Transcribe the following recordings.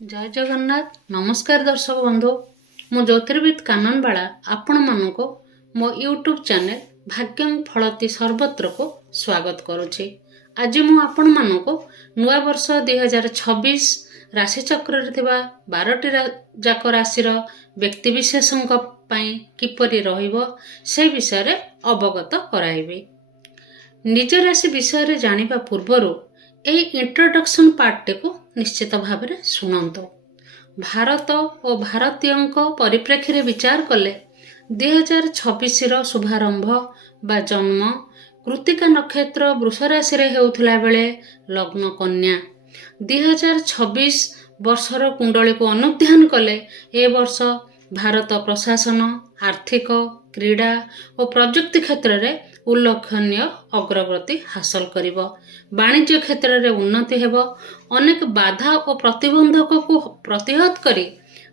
जय जगन्नाथ। नमस्कार दर्शक बंधु, मु ज्योतिर्विद काननबाला आपण मानक मो यूट्यूब चैनल भाग्यं फलति सर्वत्र को स्वागत करुछि। आज मु आपण मानक नुआ वर्ष 2026 राशि चक्र रे थिबा 12टी जाक राशि रो व्यक्ति विशेषक पई किपरि रहिबो से विषय रे अवगत कराइबे। निज राशि विषय रे जानिबा पूर्वरु एई इंट्रोडक्शन पार्ट को निश्चित भाव में शुणु। भारत और भारतीयों परिप्रेक्षी रे विचार कले 2026 शुभारंभ बा जन्म कृतिका नक्षत्र वृष राशि रे हेउथला बेले लग्न कन्या। 2026 वर्षर कुंडली को अनुध्यान कले ए वर्ष भारत प्रशासन, आर्थिक, क्रीड़ा और प्रजुक्ति क्षेत्र रे उल्लेखनीय अग्रगति हासिल करिबो। वाणिज्य क्षेत्र रे उन्नति हेबो। अनेक बाधा और प्रतिबंधक को प्रतिहत करी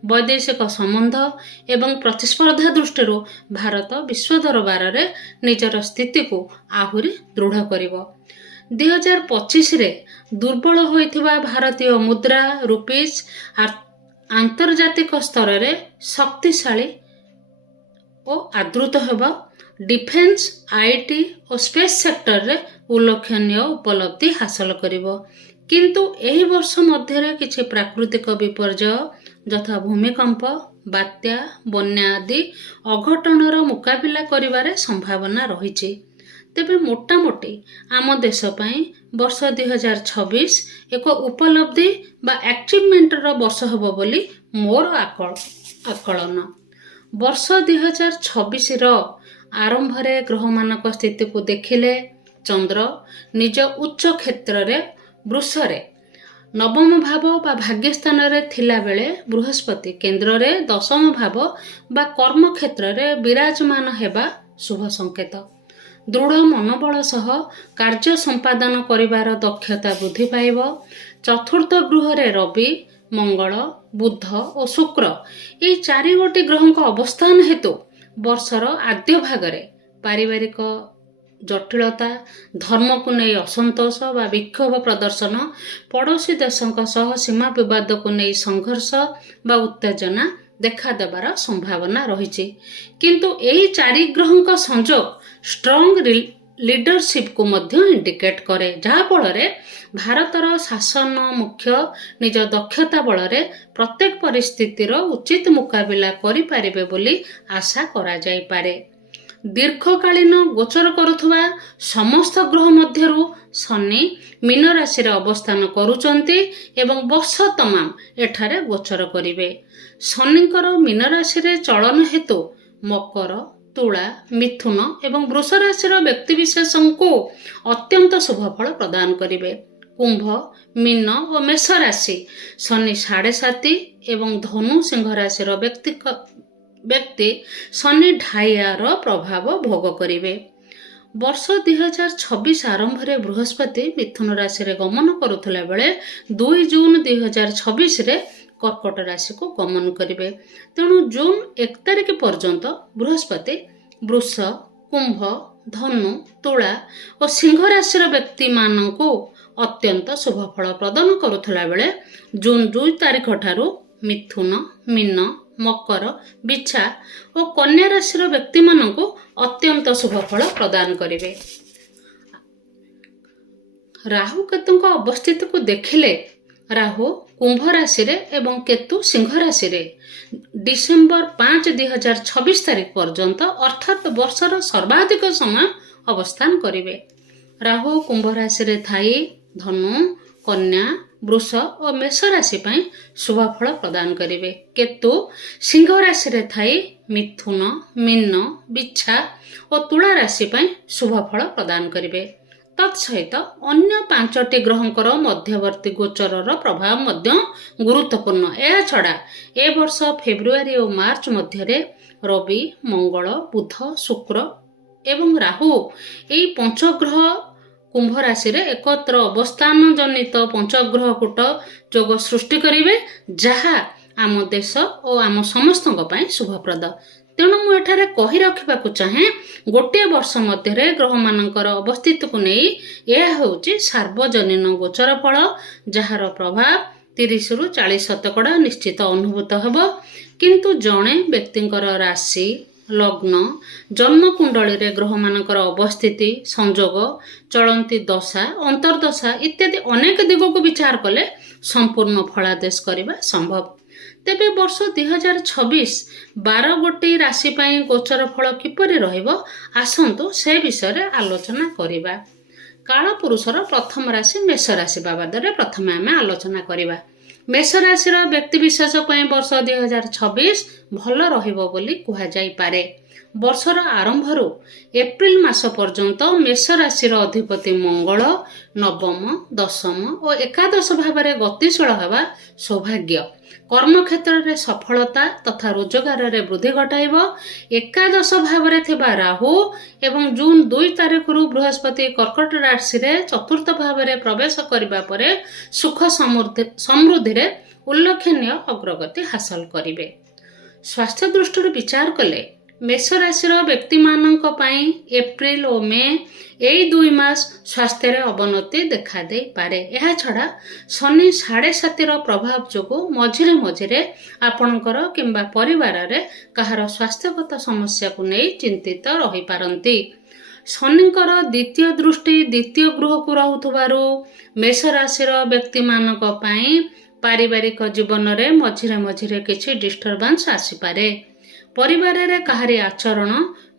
वैदेशिक संबंध एवं प्रतिस्पर्धा दृष्टि भारत विश्व दरबार रे निजर स्थिति को आहुरी दृढ़ करिबो। 2025 रे दुर्बल होइथिबा भारतीय मुद्रा रुपीज आंतर्जातिक स्तर रे शक्तिशाली और आदृत हेबा। डिफेन्स, आईटी और स्पेस सेक्टर रे उल्लेखनीय उपलब्धि हासिल करिबो। किंतु एही वर्ष मध्य किछि प्राकृतिक विपर्यय यथा भूमिकंप, बात्या, बन्या आदि अघटनर मुकाबिला करिबारे संभावना रहिछि। तेबे मोटामोटी आम देश पई वर्ष 2026 एक उपलब्धि बा अचीवमेंट रो वर्ष हबो बोली मोर आकलन। वर्ष 2026 रो आरंभ रे ग्रह मानक स्थिति को देखिले चंद्र निज उच्च क्षेत्र रे वृष रे नवम भाव बा भाग्य स्थान रे थिला बेले बृहस्पति केंद्र रे दशम भाव बा कर्म क्षेत्र रे विराजमान हेबा शुभ संकेत। दृढ़ मनोबल सह कार्य संपादन करिवार दक्षता वृद्धि पाइब। चतुर्थ गृह रे रवि, मंगल, बुध और शुक्र ये चारि गोटी ग्रह अवस्थान हेतु वर्षर आद्य भागरे पारिवारिक जटिलता, धर्म को नहीं असंतोष बा विक्षोभ प्रदर्शन, पड़ोशी देशों सह सीमा विवाद को नहीं संघर्ष बा उत्तेजना देखा देबार संभावना रही। किंतु एही चारि ग्रहों संजोग स्ट्रॉन्ग लीडरशिप को मध्य इंडिकेट करे, जहा फल भारतर शासन मुख्य निज दक्षता बल प्रत्येक परिस्थितिर उचित मुकाबिला करि पारिबे बोली आशा करा जाई पारे। दीर्घकालीन गोचर करुथुवा समस्त ग्रह मध्यरु शनि मीन राशि रे अवस्थान करुचंती एवं वर्ष तमाम एठारे गोचर करिवे। शनिकर मीन राशि रे चलन हेतु मकर, तुला, मिथुन एवं वृष राशि व्यक्ति विशेषों को अत्यंत शुभ फल प्रदान करिवे। कुंभ, मीन और मेष राशि शनि 7.5 एवं धनु सिंह राशि व्यक्ति शनि 2.5 प्रभाव भोग करिवे। वर्ष 2026 आरंभ रे बृहस्पति मिथुन राशि रे गमन करुथला बेले 2 जून 2026 रे कर्कट राशि को गमन करिवे। तेणु जून 1 तारिख पर्यंत बृहस्पति वृष, कुंभ, धनु, तुला और सिंह राशि व्यक्ति मानकु अत्यंत शुभ फल प्रदान करुथला बेले जून 2 तारिख ठारू मिथुन, मीन, मकर, बिछा और कन्या राशि व्यक्ति मानकु अत्यंत शुभ फल प्रदान करिवे। राहु केतु अवस्थित को देखिले राहु कुंभ राशि रे एवं केतु सिंह राशि रे डिसेंबर 5, 2026 तारिख पर्यंत अर्थात वर्षर सर्वाधिक समय अवस्थान करिवे। राहु कुंभ राशि रे थाई धनु, कन्या, वृष और मेष राशि पई शुभ फल प्रदान करिवे। केतु सिंह राशि रे थाई मिथुन, मीन, बिच्छा और तुला राशि पई शुभ फल प्रदान करिवे। तत्सहित अन्य 5टी ग्रहंकर मध्यवर्ती गोचरर प्रभाव मध्य गुरुत्वपूर्ण। यह छड़ा ए वर्ष फेब्रुआरी और मार्च मध्य रवि, मंगल, बुध, शुक्र एवं राहु यही पंचग्रह कुंभ राशि रे एकत्र अवस्थान जनित पंचग्रह कूट जोग सृष्टि करिवे, जहा आम देश और आम समस्त शुभप्रद। तेणु मु एठारे कहि रखिबाकु चाहे गोटे वर्ष मध्य ग्रह मानकर अवस्थित को नहीं यह होउची सार्वजनीन गोचर फल, जार प्रभाव 30 ରୁ 40% ନିଶ୍ଚିତ ଅନୁଭୂତ ହେବ। କିନ୍ତୁ ଜଣେ ବ୍ୟକ୍ତିଙ୍କର ରାଶି, ଲଗ୍ନ, ଜନ୍ମକୁଣ୍ଡଳୀରେ ଗ୍ରହମାନଙ୍କର ଅବସ୍ଥିତି, ସଂଯୋଗ, ଚଳନ୍ତି ଦଶା, ଅନ୍ତର୍ଦଶା ଇତ୍ୟାଦି ଅନେକ ଦିଗକୁ ବିଚାର କଲେ ସମ୍ପୂର୍ଣ୍ଣ ଫଳାଦେଶ କରିବା ସମ୍ଭବ। ତେବେ ବର୍ଷ 2026 12ଗୋଟି ରାଶି ପାଇଁ ଗୋଚର ଫଳ କିପରି ରହିବ, ଆସନ୍ତୁ ସେ ବିଷୟରେ ଆଲୋଚନା କରିବା। କାଳପୁରୁଷର ପ୍ରଥମ ରାଶି ମେଷ ରାଶି ବାବଦରେ ପ୍ରଥମେ ଆମେ ଆଲୋଚନା କରିବା। ମେଷ ରାଶିର ବ୍ୟକ୍ତିବିଶେଷ ପାଇଁ ବର୍ଷ 2026 ଭଲ ରହିବ ବୋଲି କୁହାଯାଇପାରେ। ବର୍ଷର ଆରମ୍ଭରୁ ଏପ୍ରିଲ ମାସ ପର୍ଯ୍ୟନ୍ତ ମେଷ ରାଶିର ଅଧିପତି ମଙ୍ଗଳ ନବମ, ଦଶମ ଓ ଏକାଦଶ ଭାବରେ ଗତିଶୀଳ ହେବା ସୌଭାଗ୍ୟ। କର୍ମକ୍ଷେତ୍ରରେ ସଫଳତା ତଥା ରୋଜଗାରରେ ବୃଦ୍ଧି ଘଟାଇବ। ଏକାଦଶ ଭାବରେ ଥିବା ରାହୁ ଏବଂ ଜୁନ 2 ତାରିଖରୁ ବୃହସ୍ପତି କର୍କଟ ରାଶିରେ ଚତୁର୍ଥ ଭାବରେ ପ୍ରବେଶ କରିବା ପରେ ସୁଖ ସମୃଦ୍ଧିରେ ଉଲ୍ଲେଖନୀୟ ଅଗ୍ରଗତି ହାସଲ କରିବେ। ସ୍ୱାସ୍ଥ୍ୟ ଦୃଷ୍ଟିରୁ ବିଚାର କଲେ ମେଷ ରାଶିର ବ୍ୟକ୍ତିମାନଙ୍କ ପାଇଁ ଏପ୍ରିଲ ଓ ମେ ଏହି 2 ମାସ ସ୍ୱାସ୍ଥ୍ୟରେ ଅବନତି ଦେଖାଦେଇପାରେ। ଏହାଛଡ଼ା ଶନି 7.5ର ପ୍ରଭାବ ଯୋଗୁଁ ମଝିରେ ମଝିରେ ଆପଣଙ୍କର କିମ୍ବା ପରିବାରରେ କାହାର ସ୍ୱାସ୍ଥ୍ୟଗତ ସମସ୍ୟାକୁ ନେଇ ଚିନ୍ତିତ ରହିପାରନ୍ତି। ଶନିଙ୍କର ଦ୍ୱିତୀୟ ଦୃଷ୍ଟି ଦ୍ୱିତୀୟ ଗୃହକୁ ରହୁଥିବାରୁ ମେଷ ରାଶିର ବ୍ୟକ୍ତିମାନଙ୍କ ପାଇଁ ପାରିବାରିକ ଜୀବନରେ ମଝିରେ ମଝିରେ କିଛି ଡିଷ୍ଟର୍ବାନ୍ସ ଆସିପାରେ। ପରିବାରରେ କାହାରି ଆଚରଣ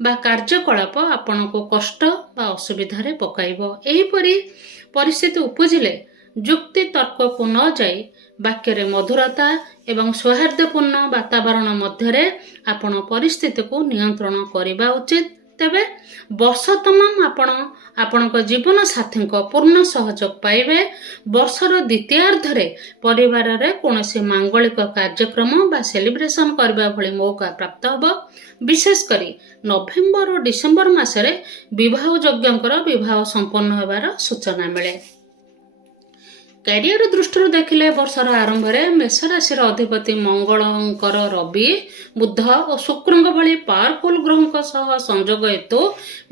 ବା କାର୍ଯ୍ୟକଳାପ ଆପଣଙ୍କୁ କଷ୍ଟ ବା ଅସୁବିଧାରେ ପକାଇବ। ଏହିପରି ପରିସ୍ଥିତି ଉପୁଜିଲେ ଯୁକ୍ତି ତର୍କକୁ ନ ଯାଇ ବାକ୍ୟରେ ମଧୁରତା ଏବଂ ସୌହାର୍ଦ୍ଦ୍ୟପୂର୍ଣ୍ଣ ବାତାବରଣ ମଧ୍ୟରେ ଆପଣ ପରିସ୍ଥିତିକୁ ନିୟନ୍ତ୍ରଣ କରିବା ଉଚିତ। ତେବେ ବର୍ଷ ତମାମ ଆପଣ ଆପଣଙ୍କ ଜୀବନ ସାଥୀଙ୍କ ପୂର୍ଣ୍ଣ ସହଯୋଗ ପାଇବେ। ବର୍ଷର ଦ୍ୱିତୀୟାର୍ଦ୍ଧରେ ପରିବାରରେ କୌଣସି ମାଙ୍ଗଳିକ କାର୍ଯ୍ୟକ୍ରମ ବା ସେଲିବ୍ରେସନ କରିବା ଭଳି ମୌକା ପ୍ରାପ୍ତ ହେବ। ବିଶେଷ କରି ନଭେମ୍ବର ଓ ଡିସେମ୍ବର ମାସରେ ବିବାହ ଯୋଗ୍ୟଙ୍କର ବିବାହ ସମ୍ପନ୍ନ ହେବାର ସୂଚନା ମିଳେ। କ୍ୟାରିୟର ଦୃଷ୍ଟିରୁ ଦେଖିଲେ ବର୍ଷର ଆରମ୍ଭରେ ମେଷ ରାଶିର ଅଧିପତି ମଙ୍ଗଳଙ୍କର ରବି, ବୁଧ ଓ ଶୁକ୍ରଙ୍କ ଭଳି ପାୱାରଫୁଲ ଗ୍ରହଙ୍କ ସହ ସଂଯୋଗ ହେତୁ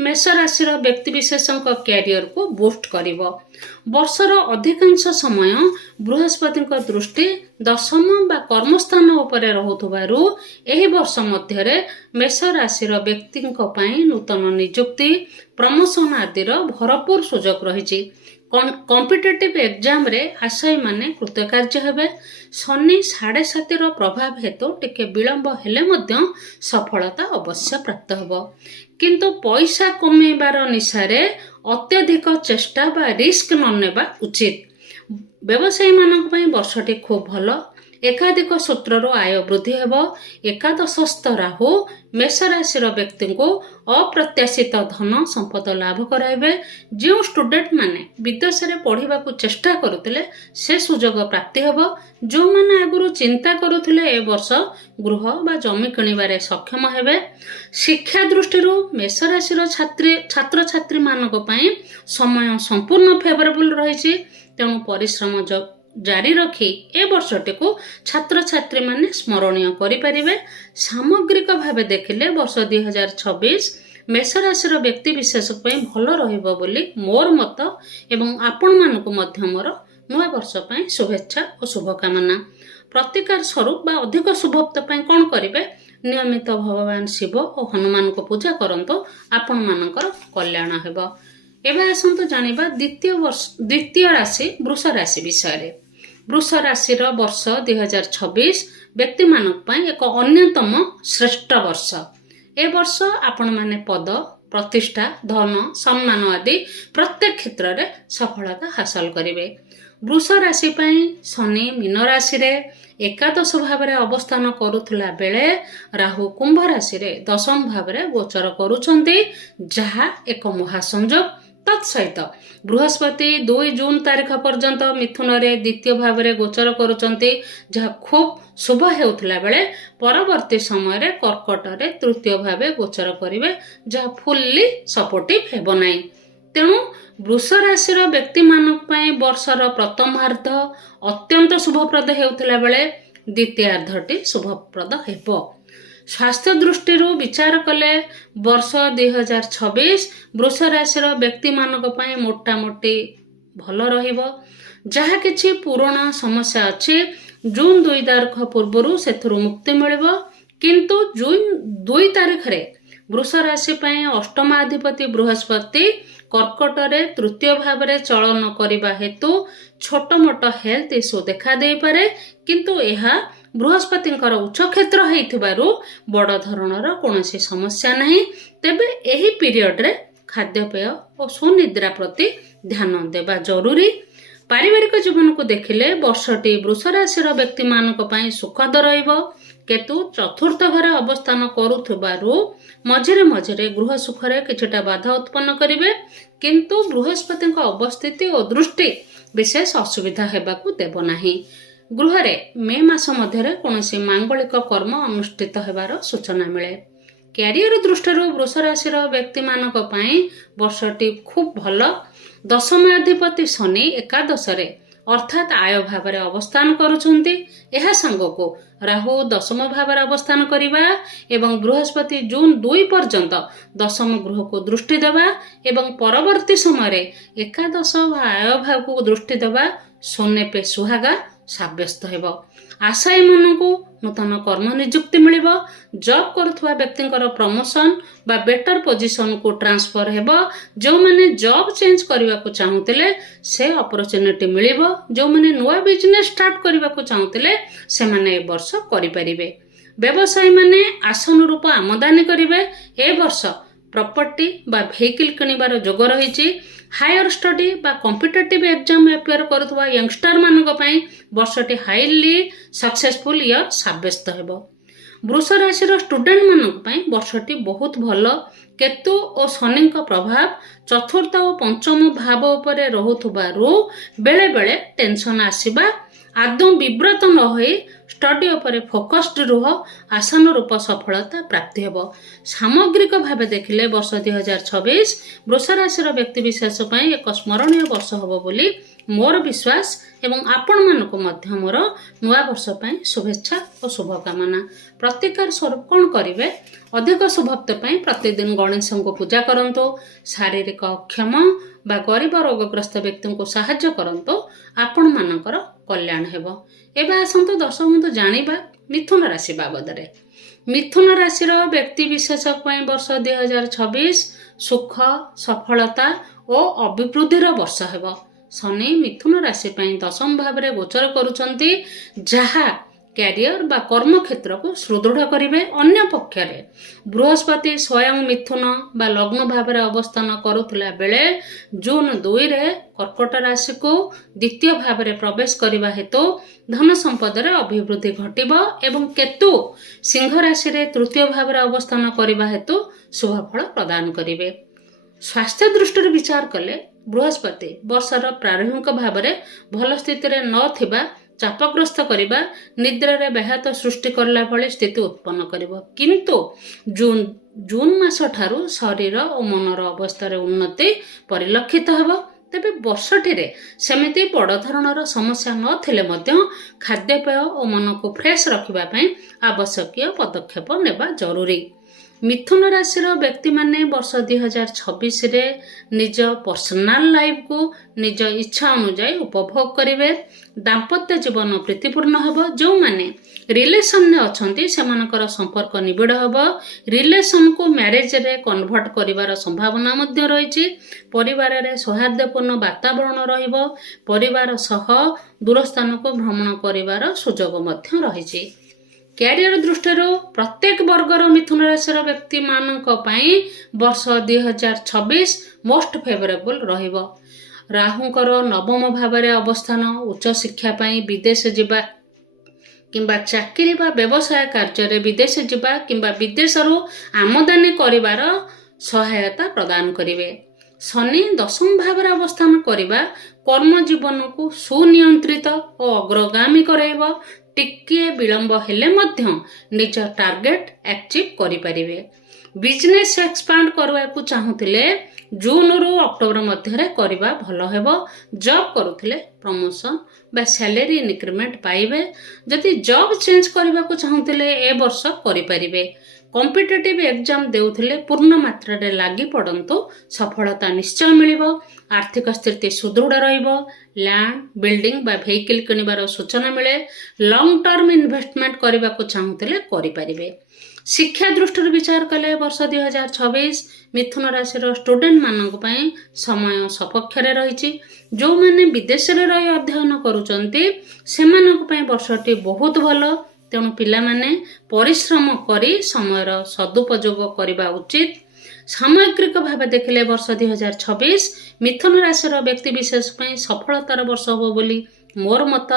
ମେଷ ରାଶିର ବ୍ୟକ୍ତିବିଶେଷଙ୍କ କ୍ୟାରିୟରକୁ ବୁଷ୍ଟ କରିବ। ବର୍ଷର ଅଧିକାଂଶ ସମୟ ବୃହସ୍ପତିଙ୍କ ଦୃଷ୍ଟି ଦଶମ ବା କର୍ମସ୍ଥାନ ଉପରେ ରହୁଥିବାରୁ ଏହି ବର୍ଷ ମଧ୍ୟରେ ମେଷ ରାଶିର ବ୍ୟକ୍ତିଙ୍କ ପାଇଁ ନୂତନ ନିଯୁକ୍ତି, ପ୍ରମୋସନ ଆଦିର ଭରପୁର ସୁଯୋଗ ରହିଛି। କମ୍ପିଟେଟିଭ ଏକ୍ଜାମରେ ଆଶାୟୀମାନେ କୃତକାର୍ଯ୍ୟ ହେବେ। ଶନି 7.5ର ପ୍ରଭାବ ହେତୁ ଟିକେ ବିଳମ୍ବ ହେଲେ ମଧ୍ୟ ସଫଳତା ଅବଶ୍ୟ ପ୍ରାପ୍ତ ହେବ। କିନ୍ତୁ ପଇସା କମେଇବାର ନିଶାରେ ଅତ୍ୟଧିକ ଚେଷ୍ଟା ବା ରିସ୍କ ନ ନେବା ଉଚିତ। ବ୍ୟବସାୟୀମାନଙ୍କ ପାଇଁ ବର୍ଷଟି ଖୁବ୍ ଭଲ। ଏକାଧିକ ସୂତ୍ରରୁ ଆୟ ବୃଦ୍ଧି ହେବ। ଏକାଦଶସ୍ଥ ରାହୁ ମେଷ ରାଶିର ବ୍ୟକ୍ତିଙ୍କୁ ଅପ୍ରତ୍ୟାଶିତ ଧନ ସମ୍ପଦ ଲାଭ କରାଇବେ। ଯେଉଁ ଷ୍ଟୁଡେଣ୍ଟମାନେ ବିଦେଶରେ ପଢ଼ିବାକୁ ଚେଷ୍ଟା କରୁଥିଲେ ସେ ସୁଯୋଗ ପ୍ରାପ୍ତି ହେବ। ଯେଉଁମାନେ ଆଗରୁ ଚିନ୍ତା କରୁଥିଲେ ଏ ବର୍ଷ ଗୃହ ବା ଜମି କିଣିବାରେ ସକ୍ଷମ ହେବେ। ଶିକ୍ଷା ଦୃଷ୍ଟିରୁ ମେଷ ରାଶିର ଛାତ୍ରଛାତ୍ରୀମାନଙ୍କ ପାଇଁ ସମୟ ସମ୍ପୂର୍ଣ୍ଣ ଫେଭରେବଲ ରହିଛି। ତେଣୁ ପରିଶ୍ରମ ଜାରି ରଖି ଏ ବର୍ଷଟିକୁ ଛାତ୍ରଛାତ୍ରୀମାନେ ସ୍ମରଣୀୟ କରିପାରିବେ। ସାମଗ୍ରିକ ଭାବେ ଦେଖିଲେ ବର୍ଷ 2026 ମେଷ ରାଶିର ବ୍ୟକ୍ତିବିଶେଷ ପାଇଁ ଭଲ ରହିବ ବୋଲି ମୋର ମତ ଏବଂ ଆପଣମାନଙ୍କୁ ମଧ୍ୟ ମୋର ନୂଆ ବର୍ଷ ପାଇଁ ଶୁଭେଚ୍ଛା ଓ ଶୁଭକାମନା। ପ୍ରତିକାର ସ୍ୱରୂପ ବା ଅଧିକ ଶୁଭତ୍ୱ ପାଇଁ କ'ଣ କରିବେ? ନିୟମିତ ଭଗବାନ ଶିବ ଓ ହନୁମାନଙ୍କୁ ପୂଜା କରନ୍ତୁ, ଆପଣମାନଙ୍କର କଲ୍ୟାଣ ହେବ। ଏବେ ଆସନ୍ତୁ ଜାଣିବା ଦ୍ୱିତୀୟ ରାଶି ବୃଷ ରାଶି ବିଷୟରେ। ବୃଷ ରାଶିର ବର୍ଷ 2026 ବ୍ୟକ୍ତିମାନଙ୍କ ପାଇଁ ଏକ ଅନ୍ୟତମ ଶ୍ରେଷ୍ଠ ବର୍ଷ। ଏ ବର୍ଷ ଆପଣମାନେ ପଦ, ପ୍ରତିଷ୍ଠା, ଧନ, ସମ୍ମାନ ଆଦି ପ୍ରତ୍ୟେକ କ୍ଷେତ୍ରରେ ସଫଳତା ହାସଲ କରିବେ। ବୃଷ ରାଶି ପାଇଁ ଶନି ମୀନ ରାଶିରେ ଏକାଦଶ ଭାବରେ ଅବସ୍ଥାନ କରୁଥିଲା ବେଳେ ରାହୁ କୁମ୍ଭ ରାଶିରେ ଦଶମ ଭାବରେ ଗୋଚର କରୁଛନ୍ତି, ଯାହା ଏକ ମହାସଂଯୋଗ। ତତ୍ସହିତ ବୃହସ୍ପତି 2 ଜୁନ ତାରିଖ ପର୍ଯ୍ୟନ୍ତ ମିଥୁନରେ ଦ୍ୱିତୀୟ ଭାବରେ ଗୋଚର କରୁଛନ୍ତି, ଯାହା ଖୁବ୍ ଶୁଭ ହେଉଥିଲା ବେଳେ ପରବର୍ତ୍ତୀ ସମୟରେ କର୍କଟରେ ତୃତୀୟ ଭାବେ ଗୋଚର କରିବେ, ଯାହା ଫୁଲ୍ଲି ସପୋର୍ଟିଭ ହେବ ନାହିଁ। ତେଣୁ ବୃଷ ରାଶିର ବ୍ୟକ୍ତିମାନଙ୍କ ପାଇଁ ବର୍ଷର ପ୍ରଥମାର୍ଦ୍ଧ ଅତ୍ୟନ୍ତ ଶୁଭପ୍ରଦ ହେଉଥିଲା ବେଳେ ଦ୍ୱିତୀୟାର୍ଦ୍ଧଟି ଶୁଭପ୍ରଦ ହେବ। ସ୍ୱାସ୍ଥ୍ୟ ଦୃଷ୍ଟିରୁ ବିଚାର କଲେ ବର୍ଷ 2026 ବୃଷ ରାଶିର ବ୍ୟକ୍ତିମାନଙ୍କ ପାଇଁ ମୋଟାମୋଟି ଭଲ ରହିବ। जहाँ किछि पुराना समस्या अच्छे जून 2 तारिख पूर्व से मुक्ति मिल किंतु जून 2 तारिख रे वृष राशि अष्टमाधिपति बृहस्पति कर्कट रे तृतीय भाव में चलन करने हेतु छोट मोट हेल्थ इश्यू देखा दे पारे किंतु यह बृहस्पति उच्च क्षेत्र होइथिबारु बड़ धरणर कोनोसी समस्या नहीं। तेबे एही पीरियड रे खाद्यपेय और सुनिद्रा प्रति ध्यान देवा जरूरी। पारिवारिक जीवन को देखिले वर्षटी वृष राशि व्यक्ति मानक पई सुखद रहिबो। केतु चतुर्थ घर अवस्थान करुथिबारु मझिरे मझिरे गृह सुखरे किछटा बाधा उत्पन्न करिवे किंतु बृहस्पति अवस्थिति और दृष्टि विशेष असुविधा हेबाकु देबो नाही। गृह रे मे मास मध्यरे कोनोसी मांगलिक कर्म अनुष्ठित हेबार सूचना मिले। कैरियर दृष्टि वृष राशि व्यक्ति मानक पई वर्षटी खूब भल। दशमाधिपति शनि एकादश रे अर्थात आय भाव में अवस्थान करुछंती। एहा संगको राहु दशम भाव में अवस्थान करिबा एवं बृहस्पति जून 2 पर्यंत दशम गृह को दृष्टि देवा एवं परवर्ती समय एकादश आय भाव को दृष्टि देवा सोने पे सुहागा साब्यस्त हेबो। आशायी मानकु नूतन कर्म नियुक्ति मिलिबो। जॉब करुवा व्यक्तिंकर प्रमोशन बा बेटर पोजिशन को ट्रांसफर हेबो। जो माने जॉब चेंज करने को चाहूतिले से अपॉर्चुनिटी मिलिबो। जो माने नुआ बिजनेस स्टार्ट करने को चाहूतिले से माने ए वर्ष करि परिबे। व्यवसायी माने आसन रूप आमदानी करिवे। ए वर्ष प्रॉपर्टी बा व्हीकल किनिबार जोग रहिछि। हायर स्टडी बा कॉम्पिटिटिव एग्जाम अपेयर करुवा यंगस्टर मानक पई वर्षटी हाईली सक्सेसफुल ईयर साब्यस्त हेबो। वृष राशि स्टूडेंट मानक पई वर्षटी बहुत भल। केतु और शनि प्रभाव चतुर्थ और पंचम भाव उपरे रहुथुबारु बेले बेले टेंशन आसीबा। आदौ विव्रत न होई स्टडी उपरे फोकस्ड रुह। आसान रूप सफलता प्राप्ति हेबो। सामग्रिक भाव देखिले वर्ष 2026 वृष राशि व्यक्ति विशेष पई एक स्मरणीय वर्ष होबो बोली मोर विश्वास एवं आपण मानको मध्य मोर नुआ वर्ष पई शुभेच्छा और शुभकामना। प्रतिकार स्वरूप कौन करिवे अधिक शुभत्व पई प्रतिदिन गणेश को पूजा करंतो। शारीरिक अक्षम बा गरीब रोगग्रस्त व्यक्ति को साहाय्य करंतो। आपण मानकर कल्याण हेबो। एबे आसंतो दर्शक बंधु जानिबा मिथुन राशि बाबदरे। मिथुन राशि व्यक्ति विशेष पई वर्ष 2026 सुख सफलता और अभिवृद्धिर वर्ष हेबो। शनि मिथुन राशि पई दशम भाव में गोचर करुछंती जहा कैरियर बा कर्म क्षेत्र को सुदृढ़ करिवे। अन्य पक्षरे बृहस्पति स्वयं मिथुन बा लग्न भाव में अवस्थान करुथला बेले जून 2 रे कर्कट राशि को द्वितीय भाव में प्रवेश करने हेतु धन संपद रे अभिवृद्धि घटिबो एवं केतु सिंह राशि रे तृतीय भाव में अवस्थान करने हेतु शुभफल प्रदान करिवे। स्वास्थ्य दृष्टि विचार कले बृहस्पति वर्षर प्रारंभिक भाव में भल स्थिति रे न चापग्रस्त करिबा निद्रा रे व्याहत सृष्टि करला भले स्थिति उत्पन्न करिबो किंतु जून मास ठारू शरीर और मनर अवस्था रे उन्नति परिलक्षित हेबो। तेबे वर्षटी रे सेमिति बड़ धरणर समस्या नथिले मध्य खाद्यपेय और मन को फ्रेश रखिबा पई आवश्यक पदक्षेप नेबा जरूरी। मिथुन राशि व्यक्ति माने वर्ष 2026 रे निज पर्सनाल लाइफ को निज इच्छा अनुसार उपभोग करेंगे। दाम्पत्य जीवन प्रीतिपूर्ण हेबो। जो माने रिलेशन ने अछंती सेमानकर संपर्क निबिड़ हेबो। रिलेशन को मैरिज रे कन्वर्ट करिवार संभावना मध्य रहिछि। परिवार रे सौहार्दपूर्ण वातावरण रहिबो। परिवार सह दूर स्थान को भ्रमण करिवार सुजोग मध्य रहिछि। कैरियर दृष्टि प्रत्येक वर्गर मिथुन राशि व्यक्ति मानक पई वर्ष 2026 मोस्ट फेवरेबल रहिबो। राहुंकर नवम भाव में अवस्थान उच्च शिक्षा पई विदेश जिबा किंबा चाकरी बा व्यवसाय कार्य रे विदेश जिबा किंबा विदेश रु आमदानी करिवार सहायता प्रदान करिवे। शनि दशम भाव में अवस्थान करिबा कर्म जीवन को सुनियंत्रित और अग्रगामी कराइबो। टिके विलंब हेले मध्य निज टार्गेट अचीव करि परिबे। बिजनेस एक्सपांड करबा को चाहूतिले जून रु अक्टोबर मध्य रे करबा भलो हेबो। जॉब करूथिले प्रमोशन बा सैलरी इंक्रीमेंट पाइबे। जदि जॉब चेंज करबा को चाहूतिले ए वर्ष करि परिबे। कॉम्पिटिटिव एग्जाम देउथिले पूर्ण मात्रा रे लागि पड़ंतु सफलता निश्चय मिलिबो। आर्थिक स्थिति सुदृढ़ रहिबो। लैंड बिल्डिंग बा व्हीकल किनिबार सूचना मिले। लॉन्ग टर्म इन्वेस्टमेंट करबा को चाहुथिले करि परिबे। शिक्षा दृष्टि विचार कले वर्ष 2026 मिथुन राशि स्टूडेंट मानक पई समय सपक्ष रे रहिछि। जो माने विदेश रे रहि अध्ययन करूचंती सेमानक पई वर्षटी बहुत भलो। तेणु पिला माने परिश्रम करी समयर सदुपयोग करबा उचित। सामग्रिक भाव देखिले वर्ष 2026 मिथुन राशि व्यक्ति विशेष पई सफलतार वर्ष हो बोली मोर मत।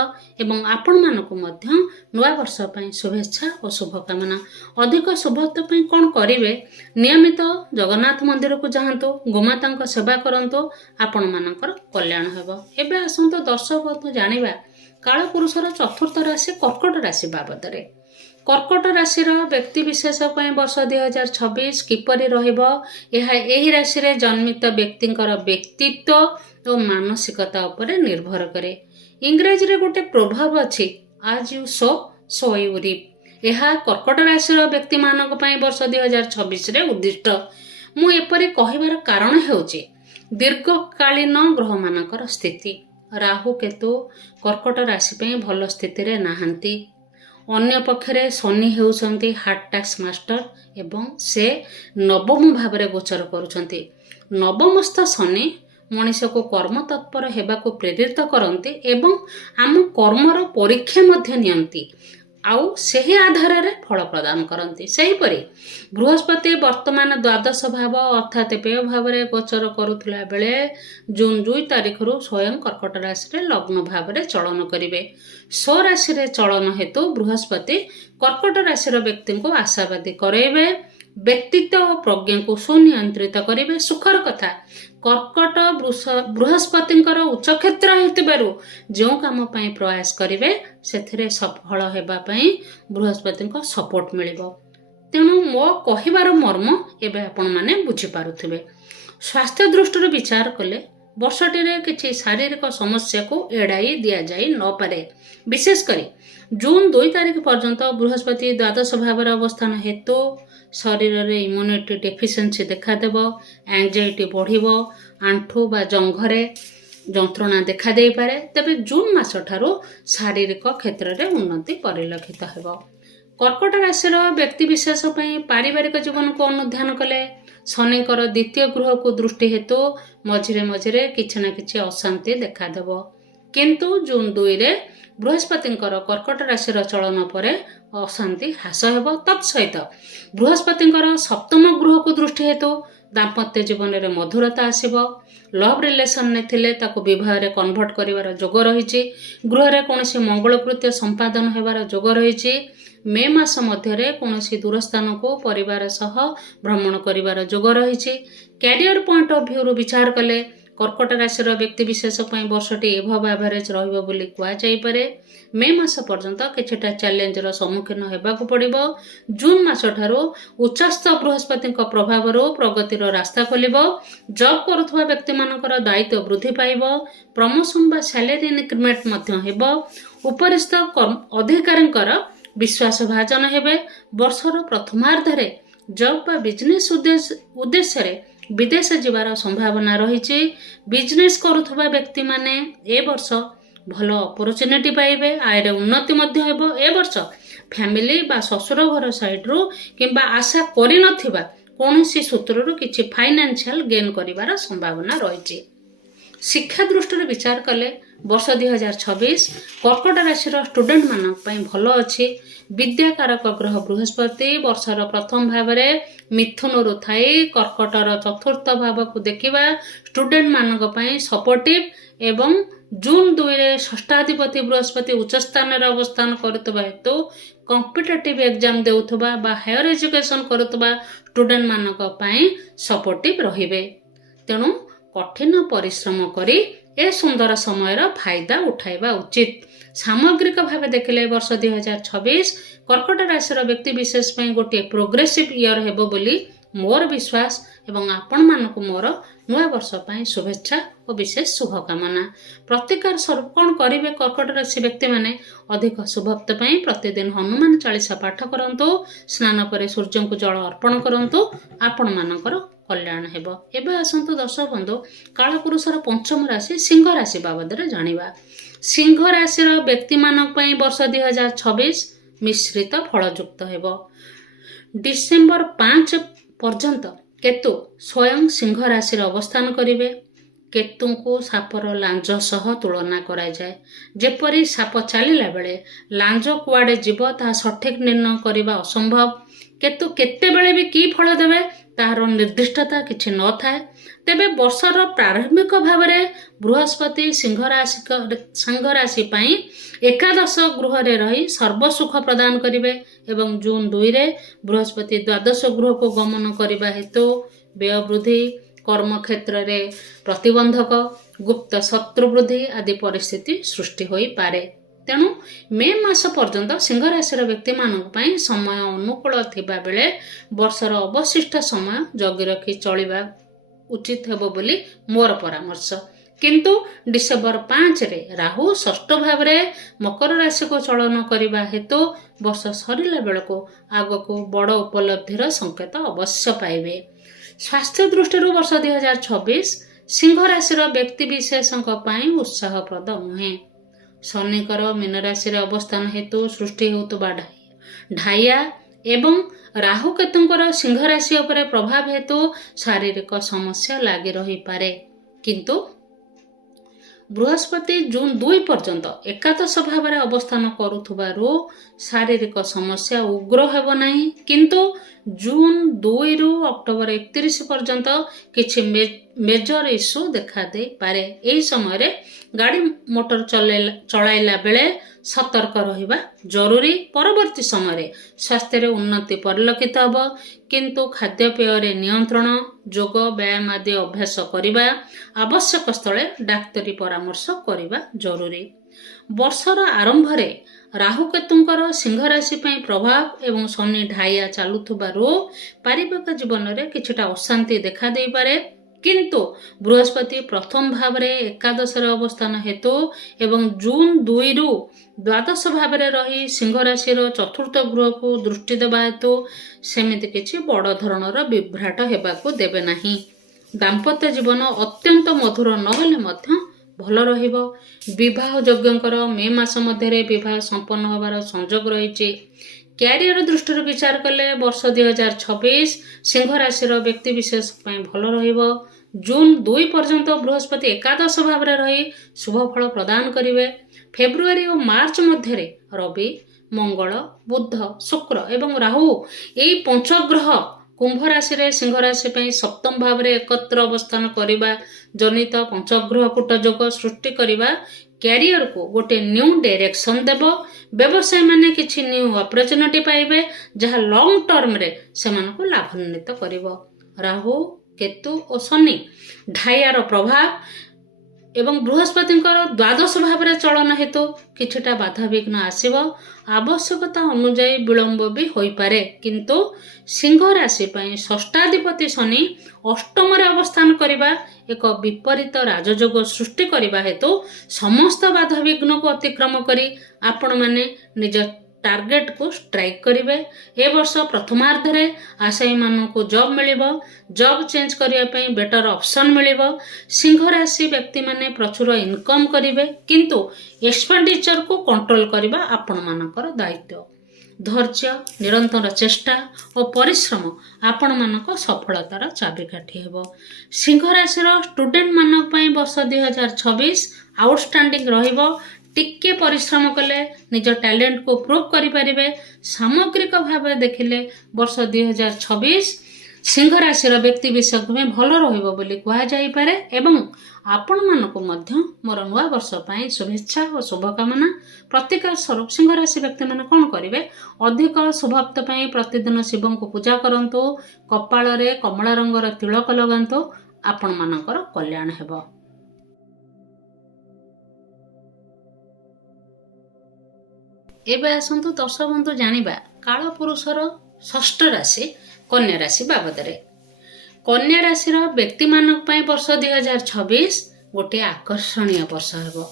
एवं आपण मानक मध्य नवा वर्ष पई शुभेच्छा और शुभकामना। अधिक शुभत्व पई कोन करिवे, नियमित जगन्नाथ मंदिर को जाहंतो, गोमाता सेवा करंतो, आपण मानकर कल्याण हेबो। एबे आसंतो दर्शक बंधु जानिबा कालपुरुषर चतुर्थ राशि कर्कट राशि बाबदरे। कर्कट राशि व्यक्ति विशेष वर्ष 2026 किपरि रहिबो, यह एही राशि रे जन्मित व्यक्तिंकर व्यक्तित्व और मानसिकता उपरे निर्भर करे। इंग्रेजी रे गोटे प्रभाव अछि, आज यू सो यू रीप। यह कर्कट राशि व्यक्ति मानक पई वर्ष 2026 रे उद्दिष्ट। मु एपरि कहिबार कारण हेउची दीर्घकालीन ग्रह मानकर स्थिति। राहु केतु कर्कट राशि पे भल स्थिति रे नाहंती। अन्य पक्षरे शनि हेउचंती हार्ट टैक्स मास्टर एवं से नवम भाव रे गोचर करूचंती। नवमस्थ शनि मनुष्य को कर्म तत्पर हेबाको प्रेरित करंती एवं आम कर्मर परीक्षा मध्य नियंती आउ सेही आधार रे फल प्रदान करंती। सेही परि बृहस्पति वर्तमान द्वादश भाव अर्थात पेय भाव रे गोचर करुथला बेले जून 2 तारिख रु स्वयं कर्कट राशि रे लग्न भाव रे चलन करिवे। स्व राशि रे चलन हेतु बृहस्पति कर्कट राशि रो व्यक्ति को आशावादी करेबे। व्यक्तित्व और प्रज्ञा को सुनियंत्रित करिवे। सुखर कथा कर्कट बृहस्पति उच्च क्षेत्र हेतु जो काम पई प्रयास करिवे सेथिरे सफल हेबा पई बृहस्पति सपोर्ट मिलिबो। तेणु मो कहिबार मर्म एबे आपण माने बुझी पारुथिबे। स्वास्थ्य दृष्टि विचार कले वर्षटी रे किछि शारीरिक समस्या को एड़ाई दिया जाई न पारे। विशेष करी जून 2 तारिख पर्यंत बृहस्पति द्वादश भाव अवस्थान हेतु शरीर रे इम्यूनिटी डेफिशिएंसी देखा देबो। एंजाइटी बढ़िबो। आंठू बा जंघरे जंत्रणा देखा देई पारे। तबे जून मास ठारू शारीरिक क्षेत्र रे उन्नति परिलक्षित हेबो। कर्कट राशि व्यक्ति विशेष पई पारिवारिक जीवन को अनुध्यान कले शनिकर द्वितीय गृह को दृष्टि हेतु मझिरे मझिरे किछि ना किछि अशांति देखा देबो। किंतु जून 2 रे बृहस्पति कर्कट राशि चलन पर अशांति ह्रास हेबो। तत्सहित बृहस्पति सप्तम गृह को दृष्टि हेतु दाम्पत्य जीवन में मधुरता आसिबो। लव रिलेशन ने थिले ताको विवाह रे कन्वर्ट करिवार जोग रहिछि। गृह रे कोनोसी मंगल कृत्य संपादन हेबार जोग रहिछि। मे मास मध्यरे कोनोसी दूर स्थान को परिवार सह भ्रमण करिवार जोग रहिछि। कैरियर पॉइंट ऑफ व्यू रु विचार कले कर्कट राशि व्यक्ति विशेष वर्षटी एभव एवरेज रहिबो बोली कुआ जाई पारे। मे मास पर्यंत किछटा चैलेंज रो सम्मुखीन हेबाकू पड़िबो। जून मास ठारू उच्चस्थ बृहस्पति प्रभाव रो प्रगतिर रास्ता खोलिबो। जॉब करुथुवा व्यक्ति मानकर दायित्व वृद्धि पाइबो। प्रमोशन बा सैलरी इंक्रीमेंट मध्य हेबो। उपरिस्थ अधिकारींकर विश्वास भाजन हेबे। वर्षर प्रथमार्धरे जॉब बा बिजनेस उद्देश्य रे विदेश जीवार संभावना रही। बिजनेस करुथुवा व्यक्ति माने ए वर्ष भल अपॉर्चुनिटी पाइबे। आय रे उन्नति मध्य हेबो। ए वर्ष फैमिली बा ससुर घर साइड रु किंबा आशा करि नथिबा कोनोसी सूत्र रु किछि फाइनेंशियल गेन करिवार संभावना रही। शिक्षा दृष्टि विचार कले वर्ष 2026 कर्कट राशि स्टूडेंट मानक पई भलो अछि। विद्याकारक ग्रह बृहस्पति वर्षर प्रथम भाव में मिथुन रु थाई कर्कटर चतुर्थ भाव को देखिबा स्टूडेंट मानक पई सपोर्टिव एवं जून 2 रे षष्ठाधिपति बृहस्पति उच्च स्थान रे अवस्थान करतबा हेतु कॉम्पिटिटिव एग्जाम देउथबा बा हायर एजुकेशन करतबा स्टूडेंट मानक पई सपोर्टिव रहिबे। तेणु कठिन परिश्रम करी ए सुंदर समयर फायदा उठाइबा उचित। सामग्रिक भाव देखिले वर्ष 2026 कर्कट राशि व्यक्ति विशेष गोटे प्रोग्रेसिव ईयर हेबो बोली ମୋର ବିଶ୍ୱାସ ଏବଂ ଆପଣମାନଙ୍କୁ ମୋର ନୂଆ ବର୍ଷ ପାଇଁ ଶୁଭେଚ୍ଛା ଓ ବିଶେଷ ଶୁଭକାମନା। ପ୍ରତିକାର ସ୍ୱରୂପ କ'ଣ କରିବେ କର୍କଟ ରାଶି ବ୍ୟକ୍ତିମାନେ? ଅଧିକ ଶୁଭତ୍ୱ ପାଇଁ ପ୍ରତିଦିନ ହନୁମାନ ଚାଳିଶା ପାଠ କରନ୍ତୁ, ସ୍ନାନ ପରେ ସୂର୍ଯ୍ୟଙ୍କୁ ଜଳ ଅର୍ପଣ କରନ୍ତୁ, ଆପଣମାନଙ୍କର କଲ୍ୟାଣ ହେବ। ଏବେ ଆସନ୍ତୁ ଦର୍ଶକ ବନ୍ଧୁ, କାଳପୁରୁଷର ପଞ୍ଚମ ରାଶି ସିଂହ ରାଶି ବାବଦରେ ଜାଣିବା। ସିଂହ ରାଶିର ବ୍ୟକ୍ତିମାନଙ୍କ ପାଇଁ ବର୍ଷ 2026 ମିଶ୍ରିତ ଫଳଯୁକ୍ତ ହେବ। ଡିସେମ୍ବର 5 ପର୍ଯ୍ୟନ୍ତ କେତୁ ସ୍ୱୟଂ ସିଂହ ରାଶିରେ ଅବସ୍ଥାନ କରିବେ। କେତୁଙ୍କୁ ସାପର ଲାଞ୍ଜ ସହ ତୁଳନା କରାଯାଏ। ଯେପରି ସାପ ଚାଲିଲା ବେଳେ ଲାଞ୍ଜ କୁଆଡ଼େ ଯିବ ତାହା ସଠିକ ନିର୍ଣ୍ଣୟ କରିବା ଅସମ୍ଭବ। କେତୁ କେତେବେଳେ ବି କି ଫଳ ଦେବେ ତାହାର ନିର୍ଦ୍ଦିଷ୍ଟତା କିଛି ନଥାଏ। ତେବେ ବର୍ଷର ପ୍ରାରମ୍ଭିକ ଭାବରେ ବୃହସ୍ପତି ସିଂହ ରାଶି ପାଇଁ ଏକାଦଶ ଗୃହରେ ରହି ସର୍ବସୁଖ ପ୍ରଦାନ କରିବେ ଏବଂ ଜୁନ 2ରେ ବୃହସ୍ପତି ଦ୍ୱାଦଶ ଗୃହକୁ ଗମନ କରିବା ହେତୁ ବ୍ୟୟ ବୃଦ୍ଧି, କର୍ମକ୍ଷେତ୍ରରେ ପ୍ରତିବନ୍ଧକ, ଗୁପ୍ତ ଶତ୍ରୁ ବୃଦ୍ଧି ଆଦି ପରିସ୍ଥିତି ସୃଷ୍ଟି ହୋଇପାରେ। ତେଣୁ ମେ ମାସ ପର୍ଯ୍ୟନ୍ତ ସିଂହ ରାଶିର ବ୍ୟକ୍ତିମାନଙ୍କ ପାଇଁ ସମୟ ଅନୁକୂଳ ଥିବା ବେଳେ ବର୍ଷର ଅବଶିଷ୍ଟ ସମୟ ଜଗି ରଖି ଚଳିବା ଉଚିତ ହେବ ବୋଲି ମୋର ପରାମର୍ଶ। କିନ୍ତୁ ଡିସେମ୍ବର 5ରେ ରାହୁ ଷଷ୍ଠ ଭାବରେ ମକର ରାଶିକୁ ଚଳନ କରିବା ହେତୁ ବର୍ଷ ସରିଲା ବେଳକୁ ଆଗକୁ ବଡ଼ ଉପଲବ୍ଧିର ସଂକେତ ଅବଶ୍ୟ ପାଇବେ। ସ୍ୱାସ୍ଥ୍ୟ ଦୃଷ୍ଟିରୁ ବର୍ଷ 2026 ସିଂହ ରାଶିର ବ୍ୟକ୍ତିବିଶେଷଙ୍କ ପାଇଁ ଉତ୍ସାହପ୍ରଦ ନୁହେଁ। ଶନିଙ୍କର ମୀନ ରାଶିରେ ଅବସ୍ଥାନ ହେତୁ ସୃଷ୍ଟି ହେଉଥିବା ଢାଇଆ ଏବଂ ରାହୁ କେତୁଙ୍କର ସିଂହ ରାଶି ଉପରେ ପ୍ରଭାବ ହେତୁ ଶାରୀରିକ ସମସ୍ୟା ଲାଗି ରହିପାରେ। କିନ୍ତୁ ବୃହସ୍ପତି ଜୁନ 2 ପର୍ଯ୍ୟନ୍ତ ଏକାଦଶ ଭାବରେ ଅବସ୍ଥାନ କରୁଥିବାରୁ ଶାରୀରିକ ସମସ୍ୟା ଉଗ୍ର ହେବ ନାହିଁ। କିନ୍ତୁ ଜୁନ 2ରୁ ଅକ୍ଟୋବର 31 ପର୍ଯ୍ୟନ୍ତ କିଛି ମେଜର ଇସ୍ୟୁ ଦେଖାଦେଇପାରେ। ଏହି ସମୟରେ ଗାଡ଼ି ମୋଟର ଚଳାଇଲା ବେଳେ ସତର୍କ ରହିବା ଜରୁରୀ। ପରବର୍ତ୍ତୀ ସମୟରେ ସ୍ୱାସ୍ଥ୍ୟରେ ଉନ୍ନତି ପରିଲକ୍ଷିତ ହେବ। କିନ୍ତୁ ଖାଦ୍ୟପେୟରେ ନିୟନ୍ତ୍ରଣ, ଯୋଗ ବ୍ୟାୟାମ ଆଦି ଅଭ୍ୟାସ କରିବା, ଆବଶ୍ୟକ ସ୍ଥଳେ ଡାକ୍ତରୀ ପରାମର୍ଶ କରିବା ଜରୁରୀ। ବର୍ଷର ଆରମ୍ଭରେ ରାହୁ କେତୁଙ୍କର ସିଂହ ରାଶି ପାଇଁ ପ୍ରଭାବ ଏବଂ ଶନି ଢାଇଆ ଚାଲୁଥିବାରୁ ପାରିବାରିକ ଜୀବନରେ କିଛିଟା ଅଶାନ୍ତି ଦେଖାଦେଇପାରେ। କିନ୍ତୁ ବୃହସ୍ପତି ପ୍ରଥମ ଭାବରେ ଏକାଦଶରେ ଅବସ୍ଥାନ ହେତୁ ଏବଂ ଜୁନ 2ରୁ ଦ୍ୱାଦଶ ଭାବରେ ରହି ସିଂହ ରାଶିର ଚତୁର୍ଥ ଗୃହକୁ ଦୃଷ୍ଟି ଦେବା ହେତୁ ସେମିତି କିଛି ବଡ଼ ଧରଣର ବିଭ୍ରାଟ ହେବାକୁ ଦେବେ ନାହିଁ। ଦାମ୍ପତ୍ୟ ଜୀବନ ଅତ୍ୟନ୍ତ ମଧୁର ନହେଲେ ମଧ୍ୟ ଭଲ ରହିବ। ବିବାହ ଯୋଗ୍ୟଙ୍କର ମେ ମାସ ମଧ୍ୟରେ ବିବାହ ସମ୍ପନ୍ନ ହେବାର ସଂଯୋଗ ରହିଛି। କ୍ୟାରିୟର ଦୃଷ୍ଟିରୁ ବିଚାର କଲେ ବର୍ଷ 2026 ସିଂହ ରାଶିର ବ୍ୟକ୍ତିବିଶେଷ ପାଇଁ ଭଲ ରହିବ। ଜୁନ 2 ପର୍ଯ୍ୟନ୍ତ ବୃହସ୍ପତି ଏକାଦଶ ଭାବରେ ରହି ଶୁଭ ଫଳ ପ୍ରଦାନ କରିବେ। ଫେବୃଆରୀ ଓ ମାର୍ଚ୍ଚ ମଧ୍ୟରେ ରବି, ମଙ୍ଗଳ, ବୁଧ, ଶୁକ୍ର ଏବଂ ରାହୁ ଏହି ପଞ୍ଚଗ୍ରହ କୁମ୍ଭ ରାଶିରେ ସିଂହ ରାଶି ପାଇଁ ସପ୍ତମ ଭାବରେ ଏକତ୍ର ଅବସ୍ଥାନ କରିବା ଜନିତ ପଞ୍ଚଗ୍ରହ କୂଟ ଯୋଗ ସୃଷ୍ଟି କରିବା କ୍ୟାରିୟରକୁ ଗୋଟେ ନ୍ୟୁ ଡାଇରେକ୍ସନ ଦେବ। ବ୍ୟବସାୟୀମାନେ କିଛି ନ୍ୟୁ ଅପରଚୁନିଟି ପାଇବେ ଯାହା ଲଙ୍ଗ ଟର୍ମରେ ସେମାନଙ୍କୁ ଲାଭାନ୍ୱିତ କରିବ। ରାହୁ, କେତୁ ଓ ଶନି ଢାଇଆର ପ୍ରଭାବ ଏବଂ ବୃହସ୍ପତିଙ୍କର ଦ୍ୱାଦଶ ଭାବରେ ଚଳନ ହେତୁ କିଛିଟା ବାଧାବିଘ୍ନ ଆସିବ। ଆବଶ୍ୟକତା ଅନୁଯାୟୀ ବିଳମ୍ବ ବି ହୋଇପାରେ। କିନ୍ତୁ ସିଂହ ରାଶି ପାଇଁ ଷଷ୍ଠାଧିପତି ଶନି ଅଷ୍ଟମରେ ଅବସ୍ଥାନ କରିବା ଏକ ବିପରୀତ ରାଜଯୋଗ ସୃଷ୍ଟି କରିବା ହେତୁ ସମସ୍ତ ବାଧାବିଘ୍ନକୁ ଅତିକ୍ରମ କରି ଆପଣମାନେ ନିଜ ଟାର୍ଗେଟକୁ ଷ୍ଟ୍ରାଇକ୍ କରିବେ। ଏ ବର୍ଷ ପ୍ରଥମାର୍ଦ୍ଧରେ ଆଶାୟୀମାନଙ୍କୁ ଜବ୍ ମିଳିବ। ଜବ୍ ଚେଞ୍ଜ କରିବା ପାଇଁ ବେଟର ଅପସନ୍ ମିଳିବ। ସିଂହ ରାଶି ବ୍ୟକ୍ତିମାନେ ପ୍ରଚୁର ଇନକମ୍ କରିବେ। କିନ୍ତୁ ଏକ୍ସପେଣ୍ଡିଚରକୁ କଣ୍ଟ୍ରୋଲ କରିବା ଆପଣମାନଙ୍କର ଦାୟିତ୍ୱ। ଧୈର୍ଯ୍ୟ, ନିରନ୍ତର ଚେଷ୍ଟା ଓ ପରିଶ୍ରମ ଆପଣମାନଙ୍କ ସଫଳତାର ଚାବିକାଠି ହେବ। ସିଂହ ରାଶିର ଷ୍ଟୁଡେଣ୍ଟମାନଙ୍କ ପାଇଁ ବର୍ଷ 2026 ଆଉଟଷ୍ଟାଣ୍ଡିଂ ରହିବ। ଟିକେ ପରିଶ୍ରମ କଲେ ନିଜ ଟ୍ୟାଲେଣ୍ଟକୁ ପ୍ରୁଭ୍ କରିପାରିବେ। ସାମଗ୍ରିକ ଭାବେ ଦେଖିଲେ ବର୍ଷ 2026 ସିଂହ ରାଶିର ବ୍ୟକ୍ତିବିଶେଷ ପାଇଁ ଭଲ ରହିବ ବୋଲି କୁହାଯାଇପାରେ ଏବଂ ଆପଣମାନଙ୍କୁ ମଧ୍ୟ ମୋର ନୂଆ ବର୍ଷ ପାଇଁ ଶୁଭେଚ୍ଛା ଓ ଶୁଭକାମନା। ପ୍ରତିକାର ସ୍ୱରୂପ ସିଂହ ରାଶି ବ୍ୟକ୍ତିମାନେ କ'ଣ କରିବେ? ଅଧିକ ଶୁଭତ୍ୱ ପାଇଁ ପ୍ରତିଦିନ ଶିବଙ୍କୁ ପୂଜା କରନ୍ତୁ, କପାଳରେ କମଳା ରଙ୍ଗର ତିଳକ ଲଗାନ୍ତୁ, ଆପଣମାନଙ୍କର କଲ୍ୟାଣ ହେବ। ଏବେ ଆସନ୍ତୁ ଦର୍ଶକ ବନ୍ଧୁ ଜାଣିବା କାଳପୁରୁଷର ଷଷ୍ଠ ରାଶି कन्या राशि बाबदरे कन्या राशि व्यक्ति मानक पई वर्ष 2026 गोटे आकर्षणीय वर्ष हेबो।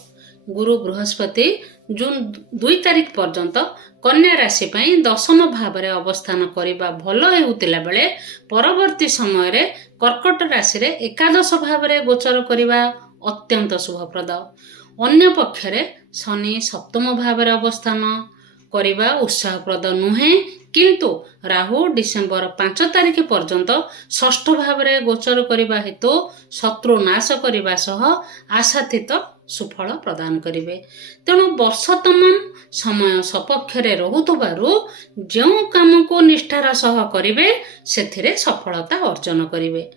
गुरु बृहस्पति जून 2 तारिख पर्यंत कन्या राशि पई दशम भाव में अवस्थान करने भल हेउतिला बेले परवर्ती समय रे कर्कट राशि रे एकादश भाव में गोचर करने अत्यंत शुभप्रद। अन्य पक्षरे शनि सप्तम भाव में अवस्थान करने उत्साहप्रद नुहे, किंतु राहु डिसेम्बर 5 तारिख पर्यंत षष्ठ भाव में गोचर करने हेतु शत्रु नाश करने सह आशातीत सुफल प्रदान करिवे। तेणु वर्ष तमाम समय सपक्षरे रहुथबारु जो काम को निष्ठार सह करिवे सेथिरे सफलता अर्जन करिवे।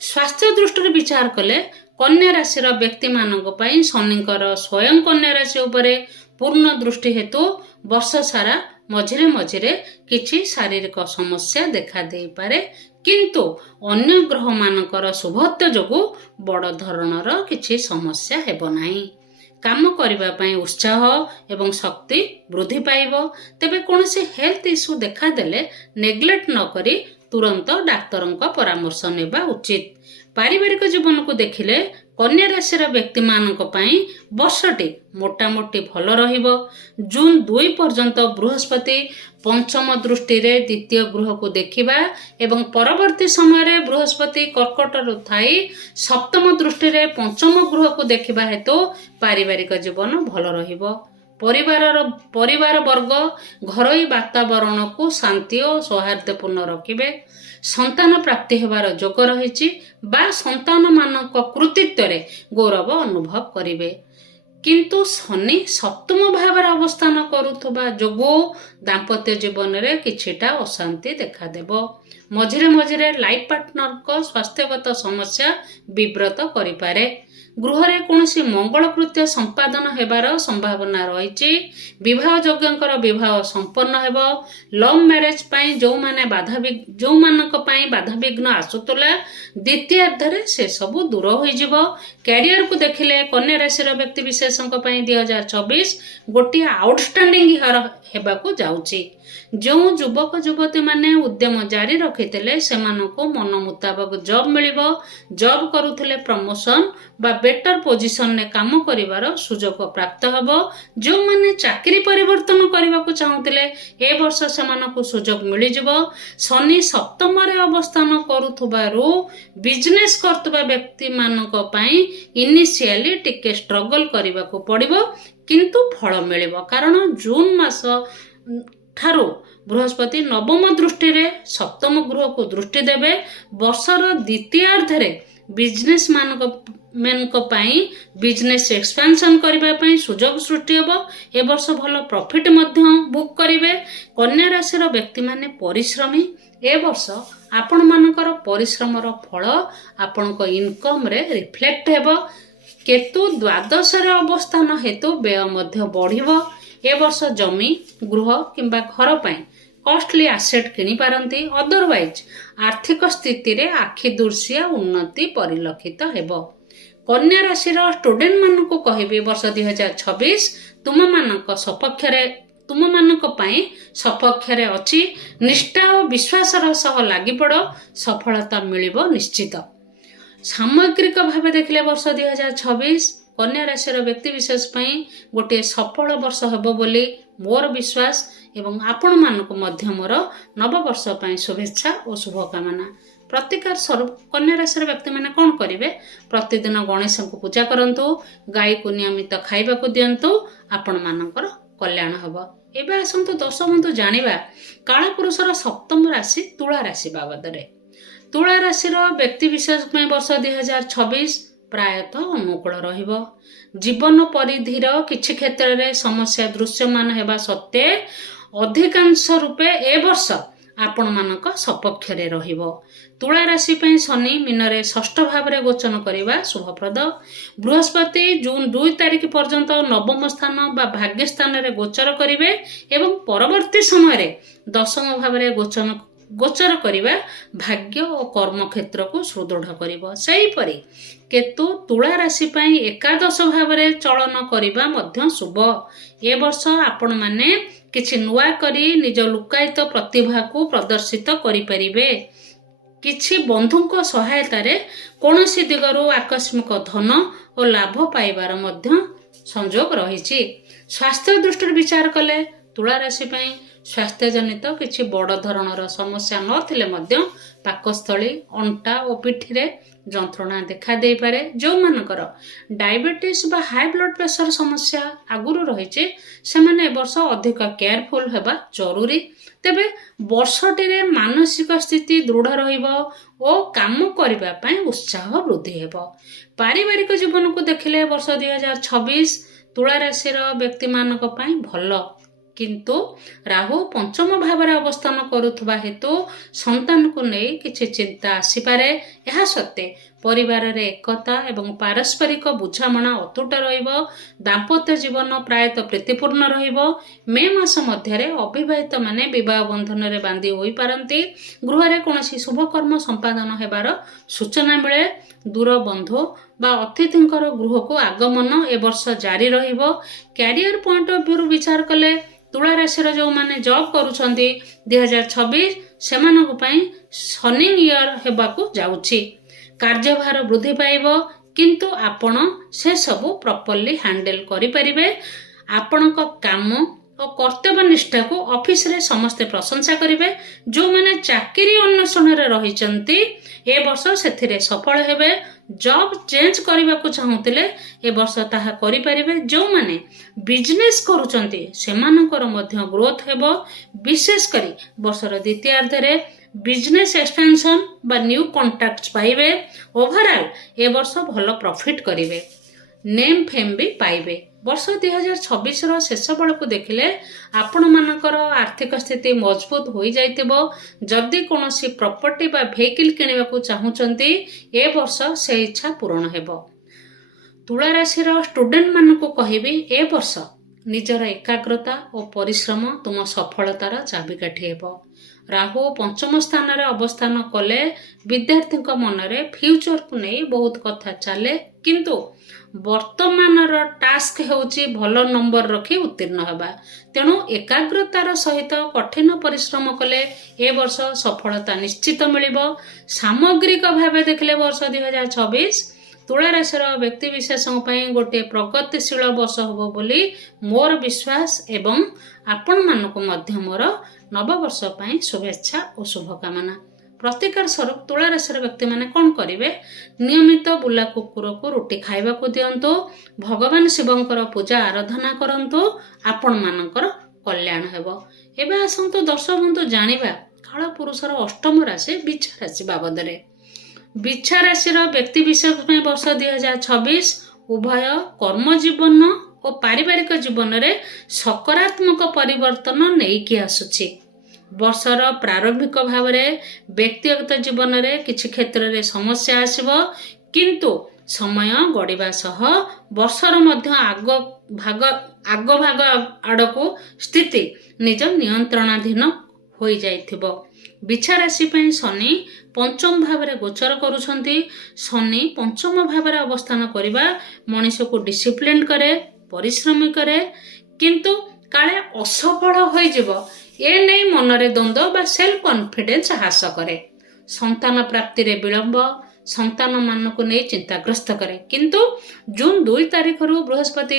स्वास्थ्य दृष्टि विचार कले कन्या राशि व्यक्ति मानक पई शनिकर स्वयं कन्या राशि उपरे पूर्ण दृष्टि हेतु वर्ष सारा मझिरे मझिरे किछि शारीरिक समस्या देखा दे पारे, किंतु अन्य ग्रह मानकर शुभत्व जोगु बड़ धरणर किछि समस्या हेबो नाही। काम करिबा पई उत्साह एवं शक्ति वृद्धि पाइबो। तेबे कोनोसी हेल्थ इश्यू देखा देले नेग्लेक्ट न करी तुरंत डाक्तरंक परामर्श नेबा उचित। पारिवारिक जीवन को देखिले कन्या राशि व्यक्ति मानक पई वर्षटी मोटामोटी भल रहिबो। जून 2 पर्यंत बृहस्पति पंचम दृष्टि रे द्वितीय गृह को देखिबा एवं परवर्ती समय रे बृहस्पति कर्कट रु थाई सप्तम दृष्टि रे पंचम गृह को देखिबा हेतु पारिवारिक जीवन भल रहिबो। परिवार वर्ग घरोई वातावरण को शांति और सौहार्दपूर्ण रखिबे। संतान प्राप्ति हेबार जोग रहिछि बा संतान मानक कृतित्व रे गौरव अनुभव करिवे, किंतु शनि सप्तम भाव में अवस्थान करुथबा जोगु दाम्पत्य जीवन रे किछिटा अशांति देखा देबो। मझिरे मझिरे लाइफ पार्टनर को स्वास्थ्यगत समस्या विव्रत करिपारे। गृह रे कोनोसी मंगल कृत्य संपादन हेबार संभावना रहिछि। विवाह योग्यंकर विवाह संपन्न हेबो। लव मैरिज पई जो मानक पई बाधा विघ्न आसुतला द्वितीय अध्याय से सब दूर होई जिवो। कैरियर को देखिले कन्या राशि व्यक्ति विशेषक पई 2024 गोटे आउटस्टैंडिंग ईयर हेबाकू जाउछि। जो युवक युवती माने उद्यम जारी रखिथिले सेमानको मन मुताबक जॉब मिलिबो। जॉब करुथिले प्रमोशन बा बेटर पोजिशन ने काम करिवार सुजोग प्राप्त हबो। जो माने चाकरी परिवर्तन करबाकू चाहुथिले ए वर्ष सेमानको सुजोग मिलि जिवो। शनि सप्तम रे अवस्थान करुथबारु बिजनेस करतबा व्यक्ति मानक पई इनिशियली टिके स्ट्रगल करबाकू पड़िबो, किंतु फल मिलिबो। कारण जून मास ठारू बृहस्पति नवम दृष्टि रे सप्तम गृह को दृष्टि देवे। वर्षर द्वितीयार्धरे बिजनेस मानक पई बिजनेस एक्सपेंशन करबा पई सुजोग सृष्टि हेबो। ए वर्ष भलो प्रॉफिट मध्य बुक करिवे। कन्या राशि व्यक्ति माने परिश्रमी। ए वर्ष आपण मानकर परिश्रमर फल आपणक इनकम रे रिफ्लेक्ट हेबो। केतु द्वादश रे अवस्थान हेतु व्यय मध्य बढ़िबो। ए वर्ष जमी गृह किंबा घर पई कॉस्टली एसेट किनी पारंती। अदरवाइज आर्थिक स्थिति रे आखि दुर्सिया उन्नति परिलक्षित हेबो। कन्या राशि स्टूडेंट मानक कहबे वर्ष 2026 तुम मानक पई सपक्षरे अछि। निष्ठा और विश्वास सह लागि पड़ो, सफलता मिलिबो निश्चित। सामग्रिक भाव देखले वर्ष 2026 कन्या राशि व्यक्ति विशेष पई गोटे सफल वर्ष हेबो बोली मोर विश्वास एवं आपण मानक मध्य मोर नव वर्ष पई शुभेच्छा और शुभकामना। प्रतिकार स्वरूप कन्या राशि व्यक्ति माने कौन करिवे? प्रतिदिन गणेश को पूजा करंतु, गाय को नियमित खाइबा को दियंतु, आपण मानकर कल्याण हबो। एबे आसंतु दर्शक बंधु जानिबा काल पुरुषर सप्तम राशि तुला राशि बाबदरे। तुला राशि व्यक्ति विशेष पई वर्ष 2026 प्रायतः अनुकूल रहिबो। जीवन परिधिर किछि क्षेत्र रे समस्या दृश्यमान हेबा सत्वे अधिकांश रूपे ए वर्ष आपण मानक सपक्षरे रहिबो। तुला राशि पई शनि मीन रे षष्ठ भाव रे गोचन करिबा शुभप्रद। बृहस्पति जून 2 तारिख पर्यंत नवम स्थान बा भाग्य स्थान रे गोचर करिवे एवं परवर्ती समय रे दशम भाव रे गोचर करिबा भाग्य और कर्म क्षेत्र को सुदृढ़ करिबो। सेही परि केतु तुला राशि पई एकादश भाव रे चलन करिबा मध्य शुभ। ए वर्ष आपण माने କିଛି ନୂଆ କରି ନିଜ ଲୁକାୟିତ ପ୍ରତିଭାକୁ ପ୍ରଦର୍ଶିତ କରିପାରିବେ। କିଛି ବନ୍ଧୁଙ୍କ ସହାୟତାରେ କୌଣସି ଦିଗରୁ ଆକସ୍ମିକ ଧନ ଓ ଲାଭ ପାଇବାର ମଧ୍ୟ ସଂଯୋଗ ରହିଛି। ସ୍ୱାସ୍ଥ୍ୟ ଦୃଷ୍ଟିରୁ ବିଚାର କଲେ ତୁଳା ରାଶି ପାଇଁ ସ୍ୱାସ୍ଥ୍ୟଜନିତ କିଛି ବଡ଼ ଧରଣର ସମସ୍ୟା ନଥିଲେ ମଧ୍ୟ ପାକସ୍ଥଳୀ, ଅଣ୍ଟା ଓ ପିଠିରେ ଯନ୍ତ୍ରଣା ଦେଖା ଦେଇପାରେ। ଯେଉଁମାନଙ୍କର ଡାଇବେଟିସ୍ ବା ହାଇ ବ୍ଲଡ୍ ପ୍ରେସର ସମସ୍ୟା ଆଗରୁ ରହିଛି ସେମାନେ ଏ ବର୍ଷ ଅଧିକ କେୟାରଫୁଲ ହେବା ଜରୁରୀ। ତେବେ ବର୍ଷଟିରେ ମାନସିକ ସ୍ଥିତି ଦୃଢ଼ ରହିବ ଓ କାମ କରିବା ପାଇଁ ଉତ୍ସାହ ବୃଦ୍ଧି ହେବ। ପାରିବାରିକ ଜୀବନକୁ ଦେଖିଲେ ବର୍ଷ 2026 ତୁଳା ରାଶିର ବ୍ୟକ୍ତିମାନଙ୍କ ପାଇଁ ଭଲ, କିନ୍ତୁ ରାହୁ ପଞ୍ଚମ ଭାବରେ ଅବସ୍ଥାନ କରୁଥିବା ହେତୁ ସନ୍ତାନକୁ ନେଇ କିଛି ଚିନ୍ତା ଆସିପାରେ। ଏହା ସତ୍ତ୍ୱେ ପରିବାରରେ ଏକତା ଏବଂ ପାରସ୍ପରିକ ବୁଝାମଣା ଅତୁଟ ରହିବ। ଦାମ୍ପତ୍ୟ ଜୀବନ ପ୍ରାୟତଃ ପ୍ରୀତିପୂର୍ଣ୍ଣ ରହିବ। ମେ ମାସ ମଧ୍ୟରେ ଅବିବାହିତ ମାନେ ବିବାହ ବନ୍ଧନରେ ବାନ୍ଧି ହୋଇପାରନ୍ତି। ଗୃହରେ କୌଣସି ଶୁଭକର୍ମ ସମ୍ପାଦନ ହେବାର ସୂଚନା ମିଳେ। ଦୂର ବନ୍ଧୁ ବା ଅତିଥିଙ୍କର ଗୃହକୁ ଆଗମନ ଏ ବର୍ଷ ଜାରି ରହିବ। କ୍ୟାରିୟର ପଏଣ୍ଟ ଅଫ୍ ଭ୍ୟୁରୁ ବିଚାର କଲେ ତୁଳା ରାଶିର ଯେଉଁମାନେ ଜବ୍ କରୁଛନ୍ତି 2026 ସେମାନଙ୍କ ପାଇଁ ସନିଂ ଇୟର ହେବାକୁ ଯାଉଛି। କାର୍ଯ୍ୟଭାର ବୃଦ୍ଧି ପାଇବ, କିନ୍ତୁ ଆପଣ ସେସବୁ ପ୍ରପରଲି ହ୍ୟାଣ୍ଡେଲ କରିପାରିବେ। ଆପଣଙ୍କ କାମ ଓ କର୍ତ୍ତବ୍ୟ ନିଷ୍ଠାକୁ ଅଫିସରେ ସମସ୍ତେ ପ୍ରଶଂସା କରିବେ। ଯେଉଁମାନେ ଚାକିରି ଅନ୍ୱେଷଣରେ ରହିଛନ୍ତି ଏ ବର୍ଷ ସେଥିରେ ସଫଳ ହେବେ। ଜବ୍ ଚେଞ୍ଜ କରିବାକୁ ଚାହୁଁଥିଲେ ଏ ବର୍ଷ ତାହା କରିପାରିବେ। ଯେଉଁମାନେ ବିଜନେସ୍ କରୁଛନ୍ତି ସେମାନଙ୍କର ମଧ୍ୟ ଗ୍ରୋଥ ହେବ। ବିଶେଷ କରି ବର୍ଷର ଦ୍ୱିତୀୟାର୍ଦ୍ଧରେ ବିଜନେସ୍ ଏକ୍ସପେନ୍ସନ୍ ବା ନ୍ୟୁ କଣ୍ଟାକ୍ଟ ପାଇବେ। ଓଭରଅଲ୍ ଏ ବର୍ଷ ଭଲ ପ୍ରଫିଟ୍ କରିବେ। ନେମ୍ ଫେମ୍ ବି ପାଇବେ। ବର୍ଷ 2026ର ଶେଷ ବେଳକୁ ଦେଖିଲେ ଆପଣମାନଙ୍କର ଆର୍ଥିକ ସ୍ଥିତି ମଜବୁତ ହୋଇଯାଇଥିବ। ଯଦି କୌଣସି ପ୍ରପର୍ଟି ବା ଭେହିକିଲ୍ କିଣିବାକୁ ଚାହୁଁଛନ୍ତି ଏ ବର୍ଷ ସେ ଇଚ୍ଛା ପୂରଣ ହେବ। ତୁଳା ରାଶିର ଷ୍ଟୁଡେଣ୍ଟମାନଙ୍କୁ କହିବି ଏ ବର୍ଷ ନିଜର ଏକାଗ୍ରତା ଓ ପରିଶ୍ରମ ତୁମ ସଫଳତାର ଚାବିକାଠି ହେବ। ରାହୁ ପଞ୍ଚମ ସ୍ଥାନରେ ଅବସ୍ଥାନ କଲେ ବିଦ୍ୟାର୍ଥୀଙ୍କ ମନରେ ଫ୍ୟୁଚରକୁ ନେଇ ବହୁତ କଥା ଚାଲେ, କିନ୍ତୁ ବର୍ତ୍ତମାନର ଟାସ୍କ ହେଉଛି ଭଲ ନମ୍ବର ରଖି ଉତ୍ତୀର୍ଣ୍ଣ ହେବା। ତେଣୁ ଏକାଗ୍ରତାର ସହିତ କଠିନ ପରିଶ୍ରମ କଲେ ଏ ବର୍ଷ ସଫଳତା ନିଶ୍ଚିତ ମିଳିବ। ସାମଗ୍ରିକ ଭାବେ ଦେଖିଲେ ବର୍ଷ 2026 ତୁଳା ରାଶିର ବ୍ୟକ୍ତିବିଶେଷଙ୍କ ପାଇଁ ଗୋଟିଏ ପ୍ରଗତିଶୀଳ ବର୍ଷ ହେବ ବୋଲି ମୋର ବିଶ୍ୱାସ ଏବଂ ଆପଣମାନଙ୍କୁ ମଧ୍ୟ ମୋର ନବବର୍ଷ ପାଇଁ ଶୁଭେଚ୍ଛା ଓ ଶୁଭକାମନା। ପ୍ରତିକାର ସ୍ୱରୂପ ତୁଳା ରାଶିର ବ୍ୟକ୍ତିମାନେ କ'ଣ କରିବେ? ନିୟମିତ ବୁଲା କୁକୁରକୁ ରୁଟି ଖାଇବାକୁ ଦିଅନ୍ତୁ। ଭଗବାନ ଶିବଙ୍କର ପୂଜା ଆରାଧନା କରନ୍ତୁ। ଆପଣମାନଙ୍କର କଲ୍ୟାଣ ହେବ। ଏବେ ଆସନ୍ତୁ ଦର୍ଶକ ବନ୍ଧୁ ଜାଣିବା କାଳପୁରୁଷର ଅଷ୍ଟମ ରାଶି ବିଛା ରାଶି ବାବଦରେ। ବିଛା ରାଶିର ବ୍ୟକ୍ତିବିଶେଷ ପାଇଁ ବର୍ଷ 2026 ଉଭୟ କର୍ମଜୀବନ ଓ ପାରିବାରିକ ଜୀବନରେ ସକାରାତ୍ମକ ପରିବର୍ତ୍ତନ ନେଇକି ଆସୁଛି। ବର୍ଷର ପ୍ରାରମ୍ଭିକ ଭାବରେ ବ୍ୟକ୍ତିଗତ ଜୀବନରେ କିଛି କ୍ଷେତ୍ରରେ ସମସ୍ୟା ଆସିବ, କିନ୍ତୁ ସମୟ ଗଡ଼ିବା ସହ ବର୍ଷର ମଧ୍ୟ ଆଗ ଭାଗ ଆଡ଼କୁ ସ୍ଥିତି ନିଜ ନିୟନ୍ତ୍ରଣାଧୀନ ହୋଇଯାଇଥିବ। ବିଛା ରାଶି ପାଇଁ ଶନି ପଞ୍ଚମ ଭାବରେ ଗୋଚର କରୁଛନ୍ତି। ଶନି ପଞ୍ଚମ ଭାବରେ ଅବସ୍ଥାନ କରିବା ମଣିଷକୁ ଡିସିପ୍ଲିନ୍ କରେ, ପରିଶ୍ରମୀ କରେ, କିନ୍ତୁ କାଳେ ଅସଫଳ ହୋଇଯିବ ଏ ନେଇ ମନରେ ଦ୍ୱନ୍ଦ୍ୱ ବା ସେଲ୍ଫ କନଫିଡେନ୍ସ ହ୍ରାସ କରେ। ସନ୍ତାନ ପ୍ରାପ୍ତିରେ ବିଳମ୍ବ ସନ୍ତାନମାନଙ୍କୁ ନେଇ ଚିନ୍ତାଗ୍ରସ୍ତ କରେ, କିନ୍ତୁ ଜୁନ୍ 2 ତାରିଖରୁ ବୃହସ୍ପତି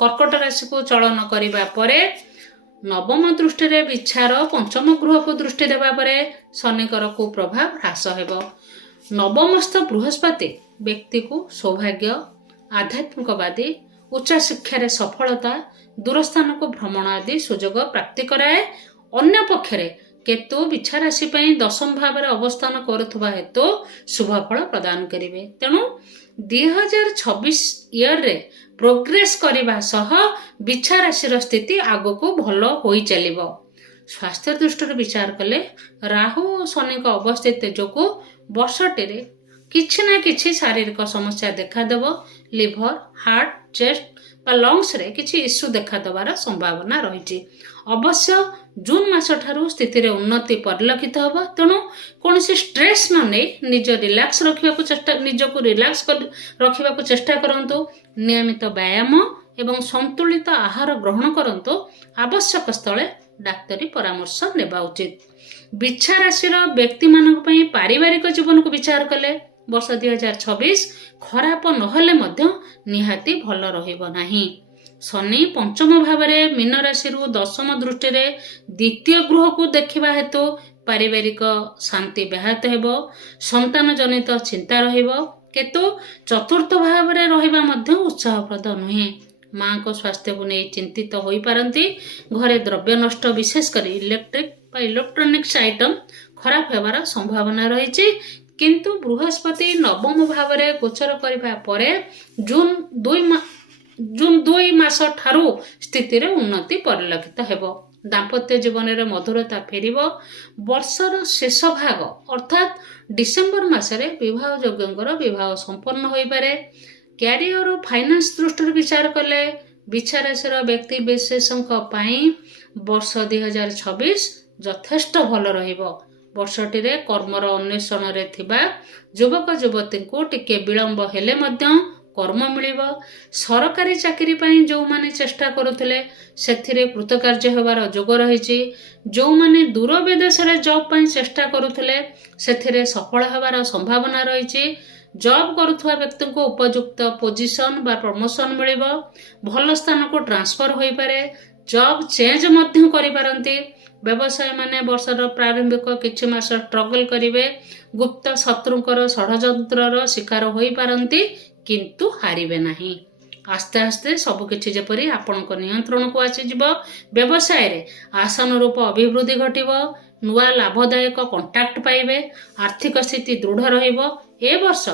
କର୍କଟ ରାଶିକୁ ଚଳନ କରିବା ପରେ ନବମ ଦୃଷ୍ଟିରେ ବିଛାର ପଞ୍ଚମ ଗୃହକୁ ଦୃଷ୍ଟି ଦେବା ପରେ ଶନିଙ୍କର କୁପ୍ରଭାବ ହ୍ରାସ ହେବ। ନବମସ୍ଥ ବୃହସ୍ପତି ବ୍ୟକ୍ତିକୁ ସୌଭାଗ୍ୟ, ଆଧ୍ୟାତ୍ମିକବାଦୀ, ଉଚ୍ଚଶିକ୍ଷାରେ ସଫଳତା, ଦୂରସ୍ଥାନକୁ ଭ୍ରମଣ ଆଦି ସୁଯୋଗ ପ୍ରାପ୍ତି କରାଏ। ଅନ୍ୟପକ୍ଷରେ କେତୁ ବିଛା ରାଶି ପାଇଁ ଦଶମ ଭାବରେ ଅବସ୍ଥାନ କରୁଥିବା ହେତୁ ଶୁଭଫଳ ପ୍ରଦାନ କରିବେ। ତେଣୁ 2026 ଇୟରରେ ପ୍ରୋଗ୍ରେସ କରିବା ସହ ବିଛା ରାଶିର ସ୍ଥିତି ଆଗକୁ ଭଲ ହୋଇ ଚାଲିବ। ସ୍ୱାସ୍ଥ୍ୟ ଦୃଷ୍ଟିରୁ ବିଚାର କଲେ ରାହୁ ଓ ଶନିଙ୍କ ଅବସ୍ଥିତି ଯୋଗୁଁ ବର୍ଷଟିରେ କିଛି ନା କିଛି ଶାରୀରିକ ସମସ୍ୟା ଦେଖାଦେବ। ଲିଭର, ହାର୍ଟ, ଚେଷ୍ଟ ବା ଲଙ୍ଗସରେ କିଛି ଇସ୍ୟୁ ଦେଖାଦେବାର ସମ୍ଭାବନା ରହିଛି। ଅବଶ୍ୟ ଜୁନ୍ ମାସଠାରୁ ସ୍ଥିତିରେ ଉନ୍ନତି ପରିଲକ୍ଷିତ ହେବ। ତେଣୁ କୌଣସି ଷ୍ଟ୍ରେସ୍ ନ ନେଇ ନିଜକୁ ରିଲାକ୍ସ ରଖିବାକୁ ଚେଷ୍ଟା କରନ୍ତୁ। ନିୟମିତ ବ୍ୟାୟାମ ଏବଂ ସନ୍ତୁଳିତ ଆହାର ଗ୍ରହଣ କରନ୍ତୁ। ଆବଶ୍ୟକ ସ୍ଥଳେ ଡାକ୍ତରୀ ପରାମର୍ଶ ନେବା ଉଚିତ। ବିଛା ରାଶିର ବ୍ୟକ୍ତିମାନଙ୍କ ପାଇଁ ପାରିବାରିକ ଜୀବନକୁ ବିଚାର କଲେ ବର୍ଷ 2026 ଖରାପ ନହେଲେ ମଧ୍ୟ ନିହାତି ଭଲ ରହିବ ନାହିଁ। ଶନି ପଞ୍ଚମ ଭାବରେ ମୀନ ରାଶିରୁ ଦଶମ ଦୃଷ୍ଟିରେ ଦ୍ୱିତୀୟ ଗୃହକୁ ଦେଖିବା ହେତୁ ପାରିବାରିକ ଶାନ୍ତି ବ୍ୟାହତ ହେବ, ସନ୍ତାନ ଜନିତ ଚିନ୍ତା ରହିବ। କିନ୍ତୁ ଚତୁର୍ଥ ଭାବରେ ରହିବା ମଧ୍ୟ ଉତ୍ସାହପ୍ରଦ ନୁହେଁ। ମାଙ୍କ ସ୍ୱାସ୍ଥ୍ୟକୁ ନେଇ ଚିନ୍ତିତ ହୋଇପାରନ୍ତି। ଘରେ ଦ୍ରବ୍ୟ ନଷ୍ଟ, ବିଶେଷ କରି ଇଲେକ୍ଟ୍ରିକ ବା ଇଲେକ୍ଟ୍ରୋନିକ୍ସ ଆଇଟମ ଖରାପ ହେବାର ସମ୍ଭାବନା ରହିଛି। କିନ୍ତୁ ବୃହସ୍ପତି ନବମ ଭାବରେ ଗୋଚର କରିବା ପରେ ଜୁନ 2 ମାସ ଠାରୁ ସ୍ଥିତିରେ ଉନ୍ନତି ପରିଲକ୍ଷିତ ହେବ। ଦାମ୍ପତ୍ୟ ଜୀବନରେ ମଧୁରତା ଫେରିବ। ବର୍ଷର ଶେଷ ଭାଗ ଅର୍ଥାତ୍ ଡିସେମ୍ବର ମାସରେ ବିବାହ ଯୋଗ୍ୟଙ୍କର ବିବାହ ସମ୍ପନ୍ନ ହୋଇପାରେ। କ୍ୟାରିୟର ଓ ଫାଇନାନ୍ସ ଦୃଷ୍ଟିରୁ ବିଚାର କଲେ ବିଛା ରାଶିର ବ୍ୟକ୍ତି ବିଶେଷଙ୍କ ପାଇଁ ବର୍ଷ 2026 ଯଥେଷ୍ଟ ଭଲ ରହିବ। ବର୍ଷଟିରେ କର୍ମର ଅନ୍ୱେଷଣରେ ଥିବା ଯୁବକ ଯୁବତୀଙ୍କୁ ଟିକେ ବିଳମ୍ବ ହେଲେ ମଧ୍ୟ କର୍ମ ମିଳିବ। ସରକାରୀ ଚାକିରି ପାଇଁ ଯେଉଁମାନେ ଚେଷ୍ଟା କରୁଥିଲେ ସେଥିରେ କୃତକାର୍ଯ୍ୟ ହେବାର ଯୋଗ ରହିଛି। ଯେଉଁମାନେ ଦୂର ବିଦେଶରେ ଜବ୍ ପାଇଁ ଚେଷ୍ଟା କରୁଥିଲେ ସେଥିରେ ସଫଳ ହେବାର ସମ୍ଭାବନା ରହିଛି। ଜବ୍ କରୁଥିବା ବ୍ୟକ୍ତିଙ୍କୁ ଉପଯୁକ୍ତ ପୋଜିସନ୍ ବା ପ୍ରମୋସନ୍ ମିଳିବ। ଭଲ ସ୍ଥାନକୁ ଟ୍ରାନ୍ସଫର ହୋଇପାରେ। ଜବ୍ ଚେଞ୍ଜ ମଧ୍ୟ କରିପାରନ୍ତି। ବ୍ୟବସାୟୀମାନେ ବର୍ଷର ପ୍ରାରମ୍ଭିକ କିଛି ମାସ ଷ୍ଟ୍ରଗଲ୍ କରିବେ। ଗୁପ୍ତ ଶତ୍ରୁଙ୍କର ଷଡ଼ଯନ୍ତ୍ରର ଶିକାର ହୋଇପାରନ୍ତି, କିନ୍ତୁ ହାରିବେ ନାହିଁ। ଆସ୍ତେ ଆସ୍ତେ ସବୁକିଛି ଯେପରି ଆପଣଙ୍କ ନିୟନ୍ତ୍ରଣକୁ ଆସିଯିବ। ବ୍ୟବସାୟରେ ଆଶାନୁରୂପ ଅଭିବୃଦ୍ଧି ଘଟିବ। ନୂଆ ଲାଭଦାୟକ କଣ୍ଟାକ୍ଟ ପାଇବେ। ଆର୍ଥିକ ସ୍ଥିତି ଦୃଢ଼ ରହିବ। ଏ ବର୍ଷ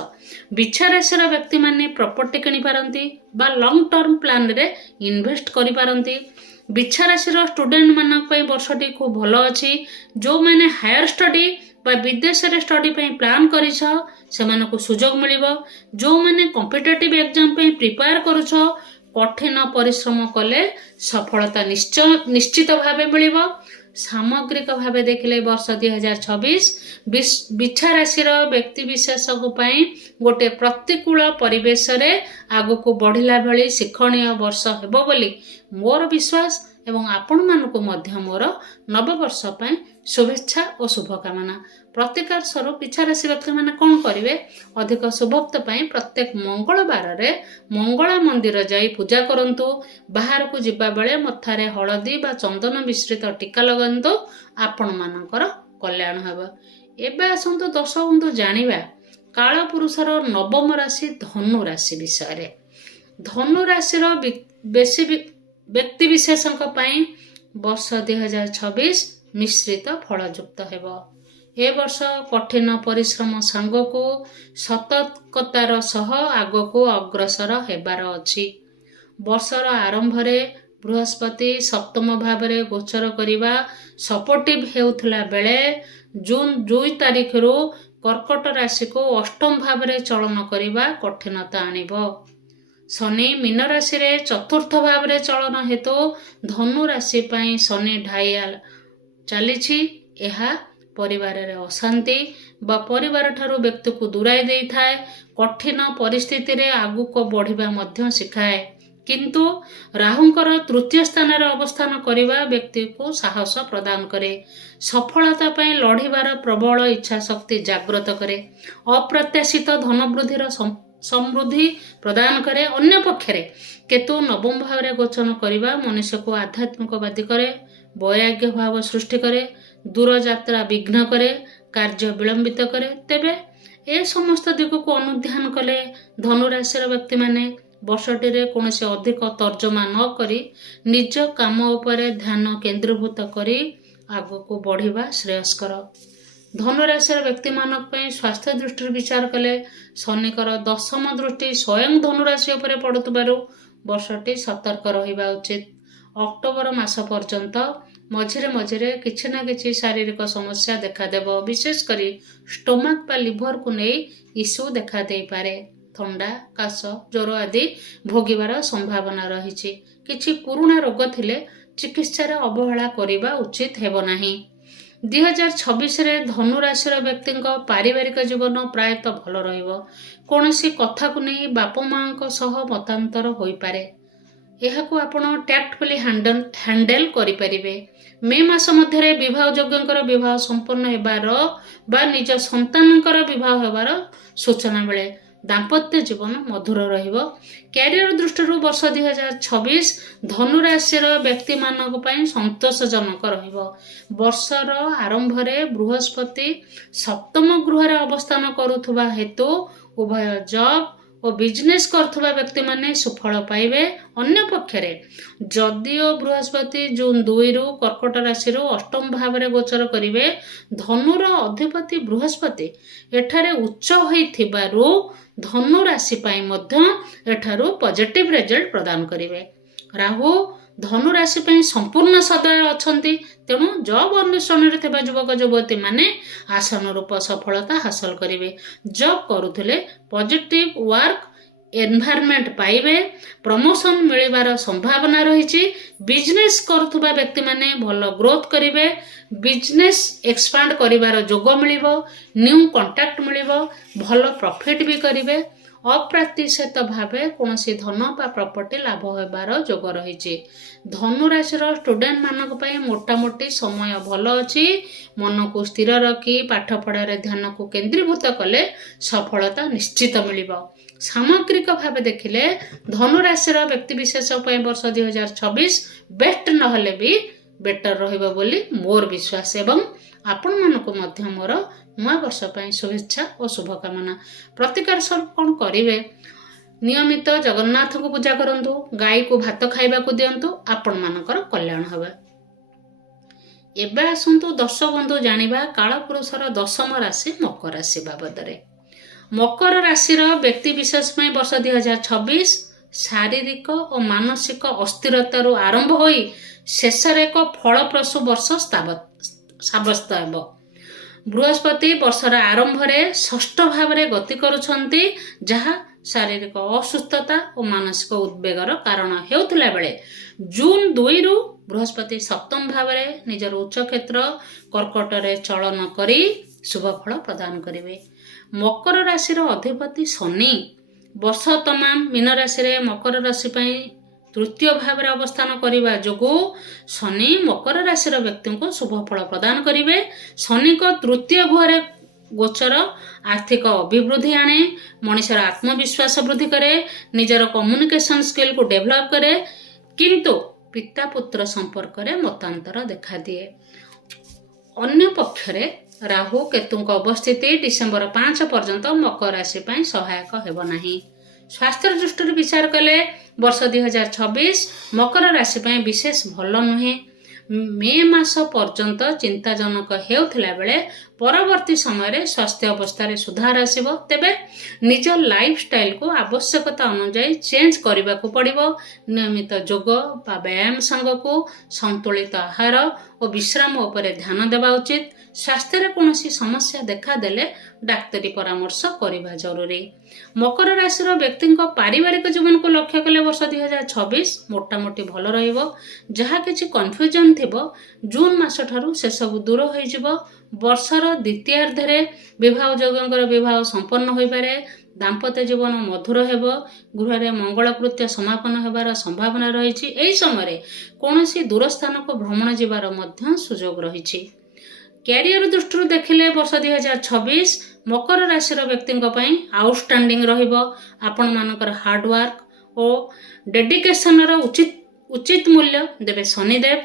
ବିଛା ରାଶିର ବ୍ୟକ୍ତିମାନେ ପ୍ରପର୍ଟି କିଣିପାରନ୍ତି ବା ଲଙ୍ଗ ଟର୍ମ ପ୍ଲାନରେ ଇନଭେଷ୍ଟ କରିପାରନ୍ତି। ବିଛା ରାଶିର ଷ୍ଟୁଡେଣ୍ଟମାନଙ୍କ ପାଇଁ ବର୍ଷଟି ଖୁବ୍ ଭଲ ଅଛି। ଯେଉଁମାନେ ହାୟର ଷ୍ଟଡି ବା ବିଦେଶରେ ଷ୍ଟଡି ପାଇଁ ପ୍ଲାନ୍ କରିଛ ସେମାନଙ୍କୁ ସୁଯୋଗ ମିଳିବ। ଯେଉଁମାନେ କମ୍ପିଟେଟିଭ୍ ଏକ୍ଜାମ ପାଇଁ ପ୍ରିପେୟାର କରୁଛ କଠିନ ପରିଶ୍ରମ କଲେ ସଫଳତା ନିଶ୍ଚିତ ଭାବେ ମିଳିବ। ସାମଗ୍ରିକ ଭାବେ ଦେଖିଲେ ବର୍ଷ 2026 ବିଛା ରାଶିର ବ୍ୟକ୍ତିବିଶେଷଙ୍କ ପାଇଁ ଗୋଟିଏ ପ୍ରତିକୂଳ ପରିବେଶରେ ଆଗକୁ ବଢ଼ିଲା ଭଳି ଶିକ୍ଷଣୀୟ ବର୍ଷ ହେବ ବୋଲି ମୋର ବିଶ୍ୱାସ ଏବଂ ଆପଣମାନଙ୍କୁ ମଧ୍ୟ ମୋର ନବବର୍ଷ ପାଇଁ ଶୁଭେଚ୍ଛା ଓ ଶୁଭକାମନା। ପ୍ରତିକାର ସ୍ୱରୂପ ବିଛା ରାଶି ବ୍ୟକ୍ତିମାନେ କ'ଣ କରିବେ? ଅଧିକ ଶୁଭତ୍ୱ ପାଇଁ ପ୍ରତ୍ୟେକ ମଙ୍ଗଳବାରରେ ମଙ୍ଗଳା ମନ୍ଦିର ଯାଇ ପୂଜା କରନ୍ତୁ। ବାହାରକୁ ଯିବା ବେଳେ ମଥାରେ ହଳଦୀ ବା ଚନ୍ଦନ ମିଶ୍ରିତ ଟୀକା ଲଗାନ୍ତୁ। ଆପଣମାନଙ୍କର କଲ୍ୟାଣ ହେବ। ଏବେ ଆସନ୍ତୁ ଦର୍ଶକ ବନ୍ଧୁ ଜାଣିବା କାଳପୁରୁଷର ନବମ ରାଶି ଧନୁ ରାଶି ବିଷୟରେ। ଧନୁ ରାଶିର ବ୍ୟକ୍ତିବିଶେଷଙ୍କ ପାଇଁ ବର୍ଷ 2026 ମିଶ୍ରିତ ଫଳଯୁକ୍ତ ହେବ। ଏ ବର୍ଷ କଠିନ ପରିଶ୍ରମ ସାଙ୍ଗକୁ ସତର୍କତାର ସହ ଆଗକୁ ଅଗ୍ରସର ହେବାର ଅଛି। ବର୍ଷର ଆରମ୍ଭରେ ବୃହସ୍ପତି ସପ୍ତମ ଭାବରେ ଗୋଚର କରିବା ସପୋର୍ଟିଭ୍ ହେଉଥିଲା ବେଳେ ଜୁନ 2 ତାରିଖରୁ କର୍କଟ ରାଶିକୁ ଅଷ୍ଟମ ଭାବରେ ଚଳନ କରିବା କଠିନତା ଆଣିବ। ଶନି ମୀନ ରାଶିରେ ଚତୁର୍ଥ ଭାବରେ ଚଳନ ହେତୁ ଧନୁ ରାଶି ପାଇଁ ଶନି ଢାଇଆ ଚାଲିଛି। ଏହା ପରିବାରରେ ଅଶାନ୍ତି ବା ପରିବାର ଠାରୁ ବ୍ୟକ୍ତିକୁ ଦୂରାଇ ଦେଇଥାଏ। କଠିନ ପରିସ୍ଥିତିରେ ଆଗକୁ ବଢ଼ିବା ମଧ୍ୟ ଶିଖାଏ। କିନ୍ତୁ ରାହୁଙ୍କର ତୃତୀୟ ସ୍ଥାନରେ ଅବସ୍ଥାନ କରିବା ବ୍ୟକ୍ତିକୁ ସାହସ ପ୍ରଦାନ କରେ। ସଫଳତା ପାଇଁ ଲଢ଼ିବାର ପ୍ରବଳ ଇଚ୍ଛା ଶକ୍ତି ଜାଗ୍ରତ କରେ। ଅପ୍ରତ୍ୟାଶିତ ଧନବୃଦ୍ଧିର ସମୃଦ୍ଧି ପ୍ରଦାନ କରେ। ଅନ୍ୟପକ୍ଷରେ କେତୁ ନବମ ଭାବରେ ଗୋଚର କରିବା ମନୁଷ୍ୟକୁ ଆଧ୍ୟାତ୍ମିକବାଦୀ କରେ, ବୈରାଗ୍ୟ ଭାବ ସୃଷ୍ଟି କରେ, ଦୂରଯାତ୍ରା ବିଘ୍ନ କରେ, କାର୍ଯ୍ୟ ବିଳମ୍ବିତ କରେ। ତେବେ ଏ ସମସ୍ତ ଦିଗକୁ ଅନୁଧ୍ୟାନ କଲେ ଧନୁରାଶିର ବ୍ୟକ୍ତିମାନେ ବର୍ଷଟିରେ କୌଣସି ଅଧିକ ତର୍ଜମା ନ କରି ନିଜ କାମ ଉପରେ ଧ୍ୟାନ କେନ୍ଦ୍ରୀଭୂତ କରି ଆଗକୁ ବଢ଼ିବା ଶ୍ରେୟସ୍କର। ଧନୁରାଶିର ବ୍ୟକ୍ତିମାନଙ୍କ ପାଇଁ ସ୍ୱାସ୍ଥ୍ୟ ଦୃଷ୍ଟିରୁ ବିଚାର କଲେ ଶନିଙ୍କର ଦଶମ ଦୃଷ୍ଟି ସ୍ୱୟଂ ଧନୁରାଶି ଉପରେ ପଡ଼ୁଥିବାରୁ ବର୍ଷଟି ସତର୍କ ରହିବା ଉଚିତ। ଅକ୍ଟୋବର ମାସ ପର୍ଯ୍ୟନ୍ତ ମଝିରେ ମଝିରେ କିଛି ନା କିଛି ଶାରୀରିକ ସମସ୍ୟା ଦେଖାଦେବ। ବିଶେଷ କରି ଷ୍ଟୋମାକ୍ ବା ଲିଭରକୁ ନେଇ ଇସ୍ୟୁ ଦେଖାଦେଇପାରେ। ଥଣ୍ଡା, କାଶ, ଜ୍ୱର ଆଦି ଭୋଗିବାର ସମ୍ଭାବନା ରହିଛି। କିଛି ପୁରୁଣା ରୋଗ ଥିଲେ ଚିକିତ୍ସାରେ ଅବହେଳା କରିବା ଉଚିତ ହେବ ନାହିଁ। 2026ରେ ଧନୁ ରାଶିର ବ୍ୟକ୍ତିଙ୍କ ପାରିବାରିକ ଜୀବନ ପ୍ରାୟତଃ ଭଲ ରହିବ। କୌଣସି କଥାକୁ ନେଇ ବାପା ମାଙ୍କ ସହ ମତାନ୍ତର ହୋଇପାରେ। ଏହାକୁ ଆପଣ ଟ୍ୟାକ୍ଟଫୁଲି ହ୍ୟାଣ୍ଡେଲ କରିପାରିବେ। ମେ ମାସ ମଧ୍ୟରେ ବିବାହ ଯୋଗ୍ୟଙ୍କର ବିବାହ ସମ୍ପନ୍ନ ହେବାର ବା ନିଜ ସନ୍ତାନଙ୍କର ବିବାହ ହେବାର ସୂଚନା ମିଳେ। ଦାମ୍ପତ୍ୟ ଜୀବନ ମଧୁର ରହିବ। କ୍ୟାରିୟର ଦୃଷ୍ଟିରୁ ବର୍ଷ 2026 ଧନୁ ରାଶିର ବ୍ୟକ୍ତିମାନଙ୍କ ପାଇଁ ସନ୍ତୋଷଜନକ ରହିବ। ବର୍ଷର ଆରମ୍ଭରେ ବୃହସ୍ପତି ସପ୍ତମ ଗୃହରେ ଅବସ୍ଥାନ କରୁଥିବା ହେତୁ ଉଭୟ ଜବ୍ ଓ ବିଜନେସ୍ କରୁଥିବା ବ୍ୟକ୍ତିମାନେ ସୁଫଳ ପାଇବେ। ଅନ୍ୟ ପକ୍ଷରେ ଯଦିଓ ବୃହସ୍ପତି ଜୁନ୍ 2ରୁ କର୍କଟ ରାଶିରୁ ଅଷ୍ଟମ ଭାବରେ ଗୋଚର କରିବେ, ଧନୁର ଅଧିପତି ବୃହସ୍ପତି ଏଠାରେ ଉଚ୍ଚ ହୋଇଥିବାରୁ ଧନୁ ରାଶି ପାଇଁ ମଧ୍ୟ ଏଠାରୁ ପଜିଟିଭ ରେଜଲ୍ଟ ପ୍ରଦାନ କରିବେ। ରାହୁ ଧନୁ ରାଶି ପାଇଁ ସମ୍ପୂର୍ଣ୍ଣ ସଦୟ ଅଛନ୍ତି, ତେଣୁ ଜବ୍ ଅନ୍ୱେଷଣରେ ଥିବା ଯୁବକ ଯୁବତୀ ମାନେ ଆଶାନୁରୂପ ସଫଳତା ହାସଲ କରିବେ। ଜବ୍ କରୁଥିଲେ ପଜିଟିଭ ୱାର୍କ ଏନଭାୟରମେଣ୍ଟ ପାଇବେ। ପ୍ରମୋସନ ମିଳିବାର ସମ୍ଭାବନା ରହିଛି। ବିଜନେସ୍ କରୁଥିବା ବ୍ୟକ୍ତିମାନେ ଭଲ ଗ୍ରୋଥ କରିବେ। ବିଜନେସ୍ ଏକ୍ସପାଣ୍ଡ କରିବାର ଯୋଗ ମିଳିବ। ନ୍ୟୁ କଣ୍ଟାକ୍ଟ ମିଳିବ। ଭଲ ପ୍ରଫିଟ୍ ବି କରିବେ। ଅପ୍ରତ୍ୟାଶିତ ଭାବେ କୌଣସି ଧନ ବା ପ୍ରପର୍ଟି ଲାଭ ହେବାର ଯୋଗ ରହିଛି। ଧନୁ ରାଶିର ଷ୍ଟୁଡେଣ୍ଟ ମାନଙ୍କ ପାଇଁ ମୋଟାମୋଟି ସମୟ ଭଲ ଅଛି। ମନକୁ ସ୍ଥିର ରଖି ପାଠ ପଢ଼ାରେ ଧ୍ୟାନକୁ କେନ୍ଦ୍ରୀଭୂତ କଲେ ସଫଳତା ନିଶ୍ଚିତ ମିଳିବ। ସାମଗ୍ରିକ ଭାବେ ଦେଖିଲେ ଧନୁ ରାଶିର ବ୍ୟକ୍ତିବିଶେଷ ପାଇଁ ବର୍ଷ 2026 ବେଷ୍ଟ ନହେଲେ ବି ବେଟର ରହିବ ବୋଲି ମୋର ବିଶ୍ୱାସ ଏବଂ ଆପଣମାନଙ୍କୁ ମଧ୍ୟ ମୋର ନୂଆ ବର୍ଷ ପାଇଁ ଶୁଭେଚ୍ଛା ଓ ଶୁଭକାମନା। ପ୍ରତିକାର ସ୍ୱରୂପ କ'ଣ କରିବେ? ନିୟମିତ ଜଗନ୍ନାଥଙ୍କୁ ପୂଜା କରନ୍ତୁ। ଗାଈକୁ ଭାତ ଖାଇବାକୁ ଦିଅନ୍ତୁ। ଆପଣମାନଙ୍କର କଲ୍ୟାଣ ହେବ। ଏବେ ଆସନ୍ତୁ ଦର୍ଶକ ବନ୍ଧୁ ଜାଣିବା କାଳପୁରୁଷର ଦଶମ ରାଶି ମକର ରାଶି ବାବଦରେ। ମକର ରାଶିର ବ୍ୟକ୍ତିବିଶେଷ ପାଇଁ ବର୍ଷ 2026 ଶାରୀରିକ ଓ ମାନସିକ ଅସ୍ଥିରତାରୁ ଆରମ୍ଭ ହୋଇ ଶେଷରେ ଏକ ଫଳପ୍ରସୂ ବର୍ଷ ସାବ୍ୟସ୍ତ ହେବ। ବୃହସ୍ପତି ବର୍ଷର ଆରମ୍ଭରେ ଷଷ୍ଠ ଭାବରେ ଗତି କରୁଛନ୍ତି, ଯାହା ଶାରୀରିକ ଅସୁସ୍ଥତା ଓ ମାନସିକ ଉଦ୍ବେଗର କାରଣ ହେଉଥିଲା ବେଳେ ଜୁନ୍ 2ରୁ ବୃହସ୍ପତି ସପ୍ତମ ଭାବରେ ନିଜର ଉଚ୍ଚକ୍ଷେତ୍ର କର୍କଟରେ ଚଳନ କରି ଶୁଭଫଳ ପ୍ରଦାନ କରିବେ। ମକର ରାଶିର ଅଧିପତି ଶନି ବର୍ଷ ତମାମ ମୀନ ରାଶିରେ ମକର ରାଶି ପାଇଁ ତୃତୀୟ ଭାବରେ ଅବସ୍ଥାନ କରିବା ଯୋଗୁଁ ଶନି ମକର ରାଶିର ବ୍ୟକ୍ତିଙ୍କୁ ଶୁଭଫଳ ପ୍ରଦାନ କରିବେ। ଶନିଙ୍କ ତୃତୀୟ ଗୃହରେ ଗୋଚର ଆର୍ଥିକ ଅଭିବୃଦ୍ଧି ଆଣେ, ମଣିଷର ଆତ୍ମବିଶ୍ୱାସ ବୃଦ୍ଧି କରେ, ନିଜର କମ୍ୟୁନିକେସନ ସ୍କିଲକୁ ଡେଭଲପ କରେ, କିନ୍ତୁ ପିତା ପୁତ୍ର ସମ୍ପର୍କରେ ମତାନ୍ତର ଦେଖାଦିଏ। ଅନ୍ୟ ପକ୍ଷରେ ରାହୁ କେତୁଙ୍କ ଅବସ୍ଥିତି ଡିସେମ୍ବର 5 ପର୍ଯ୍ୟନ୍ତ ମକର ରାଶି ପାଇଁ ସହାୟକ ହେବ ନାହିଁ। ସ୍ୱାସ୍ଥ୍ୟ ଦୃଷ୍ଟିରୁ ବିଚାର କଲେ ବର୍ଷ 2026 ମକର ରାଶି ପାଇଁ ବିଶେଷ ଭଲ ନୁହେଁ। ମେ ମାସ ପର୍ଯ୍ୟନ୍ତ ଚିନ୍ତାଜନକ ହେଉଥିଲା ବେଳେ ପରବର୍ତ୍ତୀ ସମୟରେ ସ୍ୱାସ୍ଥ୍ୟ ଅବସ୍ଥାରେ ସୁଧାର ଆସିବ। ତେବେ ନିଜ ଲାଇଫଷ୍ଟାଇଲକୁ ଆବଶ୍ୟକତା ଅନୁଯାୟୀ ଚେଞ୍ଜ କରିବାକୁ ପଡ଼ିବ। ନିୟମିତ ଯୋଗ ବା ବ୍ୟାୟାମ ସାଙ୍ଗକୁ ସନ୍ତୁଳିତ ଆହାର ଓ ବିଶ୍ରାମ ଉପରେ ଧ୍ୟାନ ଦେବା ଉଚିତ। ସ୍ୱାସ୍ଥ୍ୟରେ କୌଣସି ସମସ୍ୟା ଦେଖାଦେଲେ ଡାକ୍ତରୀ ପରାମର୍ଶ କରିବା ଜରୁରୀ। ମକର ରାଶିର ବ୍ୟକ୍ତିଙ୍କ ପାରିବାରିକ ଜୀବନକୁ ଲକ୍ଷ୍ୟ କଲେ ବର୍ଷ 2026 ମୋଟାମୋଟି ଭଲ ରହିବ। ଯାହା କିଛି କନଫ୍ୟୁଜନ ଥିବ ଜୁନ୍ ମାସ ଠାରୁ ସେସବୁ ଦୂର ହୋଇଯିବ। ବର୍ଷର ଦ୍ୱିତୀୟାର୍ଦ୍ଧରେ ବିବାହ ଯୋଗ୍ୟଙ୍କର ବିବାହ ସମ୍ପନ୍ନ ହୋଇପାରେ। ଦାମ୍ପତ୍ୟ ଜୀବନ ମଧୁର ହେବ। ଗୃହରେ ମଙ୍ଗଳ କୃତ୍ୟ ସମାପନ ହେବାର ସମ୍ଭାବନା ରହିଛି। ଏହି ସମୟରେ କୌଣସି ଦୂର ସ୍ଥାନକୁ ଭ୍ରମଣ ଯିବାର ମଧ୍ୟ ସୁଯୋଗ ରହିଛି। କ୍ୟାରିୟର ଦୃଷ୍ଟିରୁ ଦେଖିଲେ ବର୍ଷ 2026 ମକର ରାଶିର ବ୍ୟକ୍ତିଙ୍କ ପାଇଁ ଆଉଟଷ୍ଟାଣ୍ଡିଂ ରହିବ। ଆପଣମାନଙ୍କର ହାର୍ଡୱାର୍କ ଓ ଡେଡିକେସନର ଉଚିତ ମୂଲ୍ୟ ଦେବେ ଶନିଦେବ।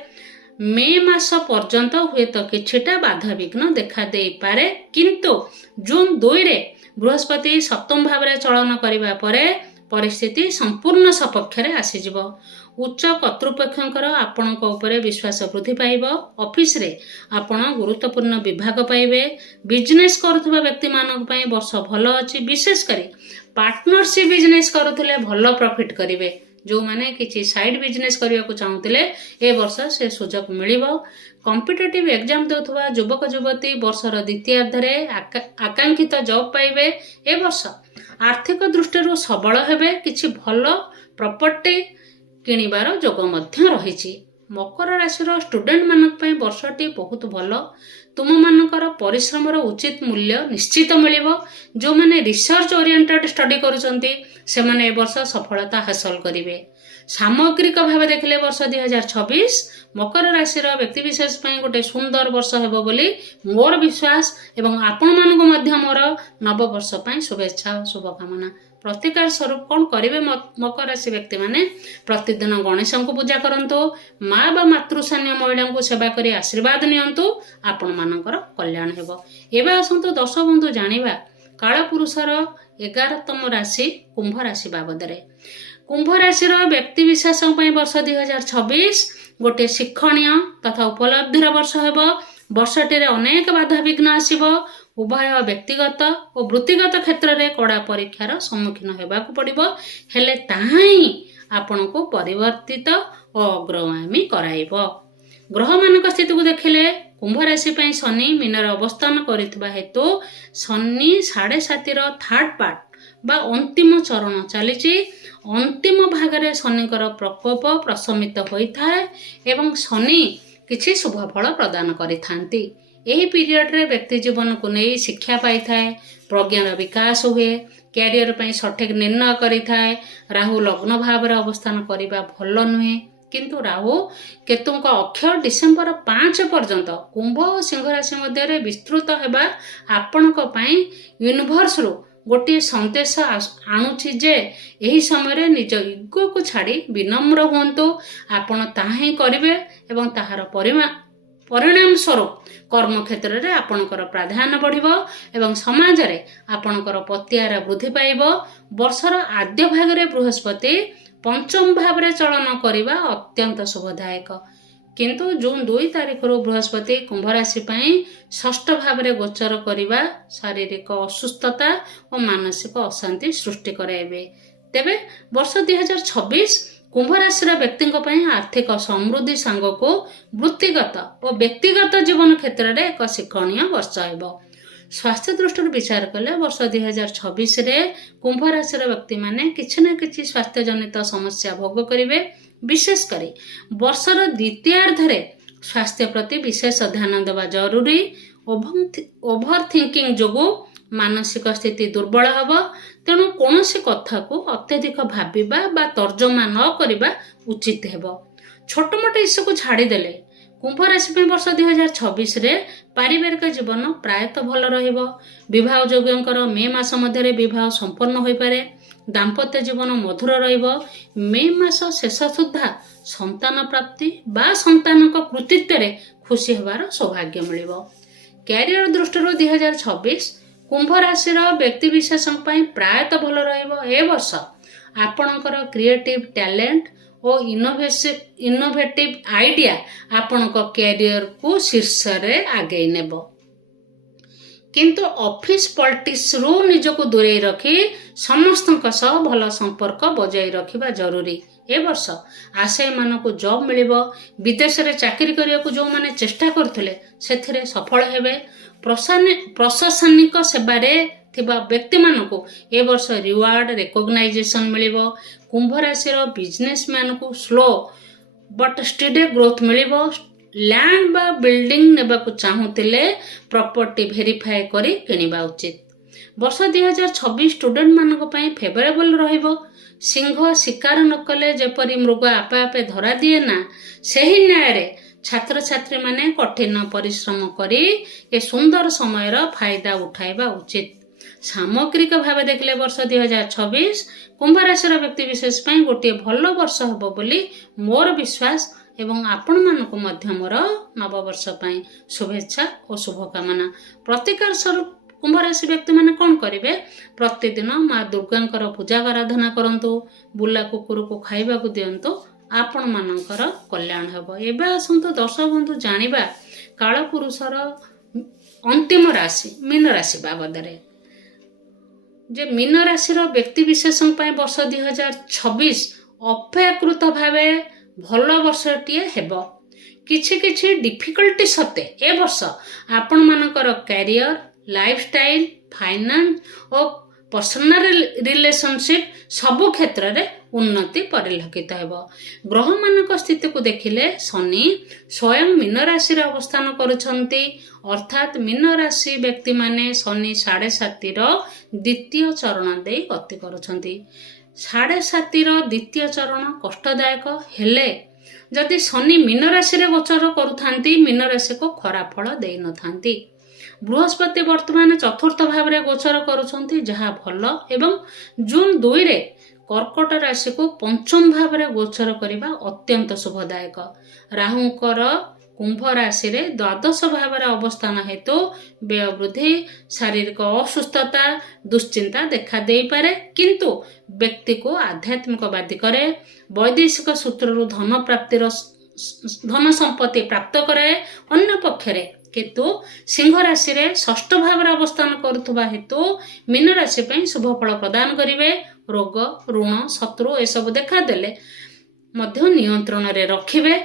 ମେ ମାସ ପର୍ଯ୍ୟନ୍ତ ହୁଏତ କିଛିଟା ବାଧାବିଘ୍ନ ଦେଖାଦେଇପାରେ, କିନ୍ତୁ ଜୁନ୍ 2ରେ ବୃହସ୍ପତି ସପ୍ତମ ଭାବରେ ଚଳନ କରିବା ପରେ ପରିସ୍ଥିତି ସମ୍ପୂର୍ଣ୍ଣ ସପକ୍ଷରେ ଆସିଯିବ। ଉଚ୍ଚ କର୍ତ୍ତୃପକ୍ଷଙ୍କର ଆପଣଙ୍କ ଉପରେ ବିଶ୍ୱାସ ବୃଦ୍ଧି ପାଇବ। ଅଫିସରେ ଆପଣ ଗୁରୁତ୍ୱପୂର୍ଣ୍ଣ ବିଭାଗ ପାଇବେ। ବିଜନେସ୍ କରୁଥିବା ବ୍ୟକ୍ତିମାନଙ୍କ ପାଇଁ ବର୍ଷ ଭଲ ଅଛି। ବିଶେଷ କରି ପାର୍ଟନରସିପ୍ ବିଜନେସ୍ କରୁଥିଲେ ଭଲ ପ୍ରଫିଟ୍ କରିବେ। ଯେଉଁମାନେ କିଛି ସାଇଡ୍ ବିଜନେସ୍ କରିବାକୁ ଚାହୁଁଥିଲେ ଏ ବର୍ଷ ସେ ସୁଯୋଗ ମିଳିବ। କମ୍ପିଟେଟିଭ୍ ଏକ୍ଜାମ୍ ଦେଉଥିବା ଯୁବକ ଯୁବତୀ ବର୍ଷର ଦ୍ୱିତୀୟାର୍ଦ୍ଧରେ ଆକାଂକ୍ଷିତ ଜବ୍ ପାଇବେ। ଏ ବର୍ଷ ଆର୍ଥିକ ଦୃଷ୍ଟିରୁ ସବଳ ହେବେ। କିଛି ଭଲ ପ୍ରପର୍ଟି କିଣିବାର ଯୋଗ ମଧ୍ୟ ରହିଛି। ମକର ରାଶିର ଷ୍ଟୁଡେଣ୍ଟ ମାନଙ୍କ ପାଇଁ ବର୍ଷଟି ବହୁତ ଭଲ। ତୁମମାନଙ୍କର ପରିଶ୍ରମର ଉଚିତ ମୂଲ୍ୟ ନିଶ୍ଚିତ ମିଳିବ। ଯେଉଁମାନେ ରିସର୍ଚ୍ଚ ଓରିଏଣ୍ଟେଡ୍ ଷ୍ଟଡି କରୁଛନ୍ତି ସେମାନେ ଏ ବର୍ଷ ସଫଳତା ହାସଲ କରିବେ। सामग्रिक भाव देखिले वर्ष 2026 मकर राशि व्यक्तिशेष गोटे सुंदर वर्ष हेब बोली मोर विश्वास एवं आपण मानक मध्य मोर नववर्ष शुभेच्छा और शुभकामना। प्रतिकार स्वरूप कौन करेंगे मकर राशि व्यक्ति माने प्रतिदिन गणेश को पूजा करंतु, माँ बा मातृस्थानीय महिला को सेवा करी आशीर्वाद नियंतु, आपण मानकर कल्याण हेबो। एबे आसंतु दर्शक बंधु जानिबा कालपुरुषर 11तम राशि कुंभ राशि बाबदरे। कुंभ राशि व्यक्ति विशेष वर्ष 2026 गोटे शिक्षणीय तथा उपलब्धिर वर्ष हेब। वर्षटी अनेक बाधा विघ्न आसिब। उभय व्यक्तिगत और वृत्तिगत क्षेत्र में कड़ा परीक्षार सम्मुखीन होगाक पड़ो, हेले ताहा ही आपण को परिवर्तित और अग्रगामी कराइब। ग्रह मान स्थिति को देखिले कुंभ राशि शनि मीनर अवस्थान करिथिबा हेतु शनि 7.5 थर्ड पार्ट बा अंतिम चरण चली। अंतिम भागरे शनिकर प्रकोप प्रशमित होता है एवं शनि किछि शुभ फल प्रदान करिथांती। एही पीरियड रे व्यक्ति जीवन को नहीं शिक्षा पाई थाए, प्रज्ञार विकास हुए, कैरियर पर सठिक निर्णय करिथाए। राहु लग्न भाव रे अवस्थान करिबा भल नुहे, किंतु राहु केतु अक्षर डिसेम्बर 5 पर्यंत कुंभ और सिंह राशि मध्य विस्तृत हेबा आपणक पई यूनिवर्स रु गोटे संदेश आणुछि जे एही समय निज इगो को छाड़ी विनम्र हुंतु। आपण ताहा ही करिवे एवं ताहार परिणाम स्वरूप कर्म क्षेत्र में आपणकर प्राधान्य बढ़िबो एवं समाज रे आपणकर पतियार वृद्धि पाइबो। वर्षर आद्य भाग रे बृहस्पति पंचम भाव रे चलन करिबा अत्यंत शुभदायक, किंतु जून 2 तारिख रु बृहस्पति कुंभ राशि पई षष्ठ भाव रे गोचर करिबा शारीरिक असुस्थता और मानसिक अशांति सृष्टि कराइबे। तेबे वर्ष 2026 कुंभ राशि व्यक्ति आर्थिक समृद्धि सांग को वृत्तिगत और व्यक्तिगत जीवन क्षेत्र में एक शिक्षणीय वर्ष हेब। स्वास्थ्य दृष्टि विचार कले वर्ष 2026 कुंभ राशि व्यक्ति माने किछि ना किछि स्वास्थ्य जनित समस्या भोग करेंगे। विशेषकर वर्षर द्वितीयार्धरे स्वास्थ्य प्रति विशेष ध्यान देवा जरूरी। ओभर थिंकिंग जोगु मानसिक स्थिति दुर्बल हब, तेणु कौन सी कथा को अत्यधिक भाविबा बा तर्जमा न करिबा उचित हेब। छोट मोट इश्यू को छाड़ीदेले कुंभ राशि वर्ष 2026 पारिवारिक जीवन प्रायतः भल रहिबो। विवाह योग्यंकर मे मास मध्य विवाह संपन्न हो पारे। दाम्पत्य जीवन मधुर रहिबो। मे मास शेष सुधा संतान प्राप्ति बा संतान कृतित्व रे खुशी हेबार सौभाग्य मिलिबो। कैरियर दृष्टि 2026 कुंभ राशि व्यक्ति विशेष प्रायतः भल रहिबो। ए वर्ष आपणकर क्रिएटिव टैलेंट और इनोवेटिव आइडिया आपण कैरियर को शीर्ष रे आगे नेब, किंतु ऑफिस पॉलिटिक्स रु निजको दूरे रखी समस्त भल संपर्क बजाय रखिबा जरूरी। ए वर्ष आशय मान को जॉब मिलिबो। विदेश रे चाकरी करिया को जो माने चेष्टा करथिले सेथिरे सफल हेबे। प्रशासनिक सेवा रे थिबा व्यक्ति मानको ए वर्ष रिवार्ड रिकॉग्नाइजेशन मिलिबो। कुंभ राशि बिजनेसमैन को स्लो बट स्टेडी ग्रोथ मिलिबो। लैंड बा बिल्डिंग नेबा को चाहूतिले प्रॉपर्टी वेरीफाई करी किनिबा उचित। वर्ष 2026 स्टूडेंट मानक पई फेवरेबल रहिबो। सिंह शिकार न कले जेपरी मृग आपे आपे धरा दिए ना, सही न्याय रे छात्र छात्री माने कठिन परिश्रम करी ए सुंदर समय फायदा उठाइबा उचित। सामग्रिक भाव देखले वर्ष 2026 कुंभ राशि व्यक्ति विशेष गोटे भल वर्ष हेब बोली मोर विश्वास एवं आपण मानक मध्य मोर नववर्ष शुभेच्छा और शुभकामना। प्रतिकार स्वरूप कुंभ राशि व्यक्ति माने कौन करेंगे? प्रतिदिन माँ दुर्गांकर पूजा आराधना करंतु, बुला कुकुर को खाइबा को दियंतु, आपण मानकर कल्याण हेब। एबे आसंतु दर्शक बंधु जानिबा कालपुरुषर अंतिम राशि मीन राशि बाबदरे। जे मीन राशि व्यक्ति विशेष वर्ष 2026 अपेक्षाकृत भावे भल वर्षटीए हेब। किछि किछि डिफिकल्टी सत्ते ए वर्ष आपण मानकर कैरियर, लाइफस्टाइल, फाइनेंस और पर्सनल रिलेशनशिप सबु क्षेत्र में उन्नति परिलक्षित हेब। ग्रह मानक स्थिति को देखिले शनि स्वयं मीन राशि अवस्थान करुछंती, अर्थात मीन राशि व्यक्ति माने शनि 7.5 द्वितीय चरण दे गति करुछंती। 7.5 ଦ୍ୱିତୀୟ ଚରଣ କଷ୍ଟଦାୟକ ହେଲେ ଯଦି ଶନି ମୀନ ରାଶିରେ ଗୋଚର କରୁଥାନ୍ତି ମୀନ ରାଶିକୁ ଖରାପ ଫଳ ଦେଇନଥାନ୍ତି। ବୃହସ୍ପତି ବର୍ତ୍ତମାନ ଚତୁର୍ଥ ଭାବରେ ଗୋଚର କରୁଛନ୍ତି ଯାହା ଭଲ, ଏବଂ ଜୁନ 2ରେ କର୍କଟ ରାଶିକୁ ପଞ୍ଚମ ଭାବରେ ଗୋଚର କରିବା ଅତ୍ୟନ୍ତ ଶୁଭଦାୟକ। ରାହୁଙ୍କର କୁମ୍ଭ ରାଶିରେ ଦ୍ୱାଦଶ ଭାବରେ ଅବସ୍ଥାନ ହେତୁ ବ୍ୟୟ ବୃଦ୍ଧି, ଶାରୀରିକ ଅସୁସ୍ଥତା, ଦୁଶ୍ଚିନ୍ତା ଦେଖା ଦେଇପାରେ, କିନ୍ତୁ ବ୍ୟକ୍ତିକୁ ଆଧ୍ୟାତ୍ମିକବାଦୀ କରେ। ବୈଦେଶିକ ସୂତ୍ରରୁ ଧନ ସମ୍ପତ୍ତି ପ୍ରାପ୍ତ କରାଏ। ଅନ୍ୟ ପକ୍ଷରେ କିନ୍ତୁ ସିଂହ ରାଶିରେ ଷଷ୍ଠ ଭାବରେ ଅବସ୍ଥାନ କରୁଥିବା ହେତୁ ମୀନ ରାଶି ପାଇଁ ଶୁଭ ଫଳ ପ୍ରଦାନ କରିବେ। ରୋଗ, ଋଣ, ଶତ୍ରୁ ଏସବୁ ଦେଖାଦେଲେ ମଧ୍ୟ ନିୟନ୍ତ୍ରଣରେ ରଖିବେ।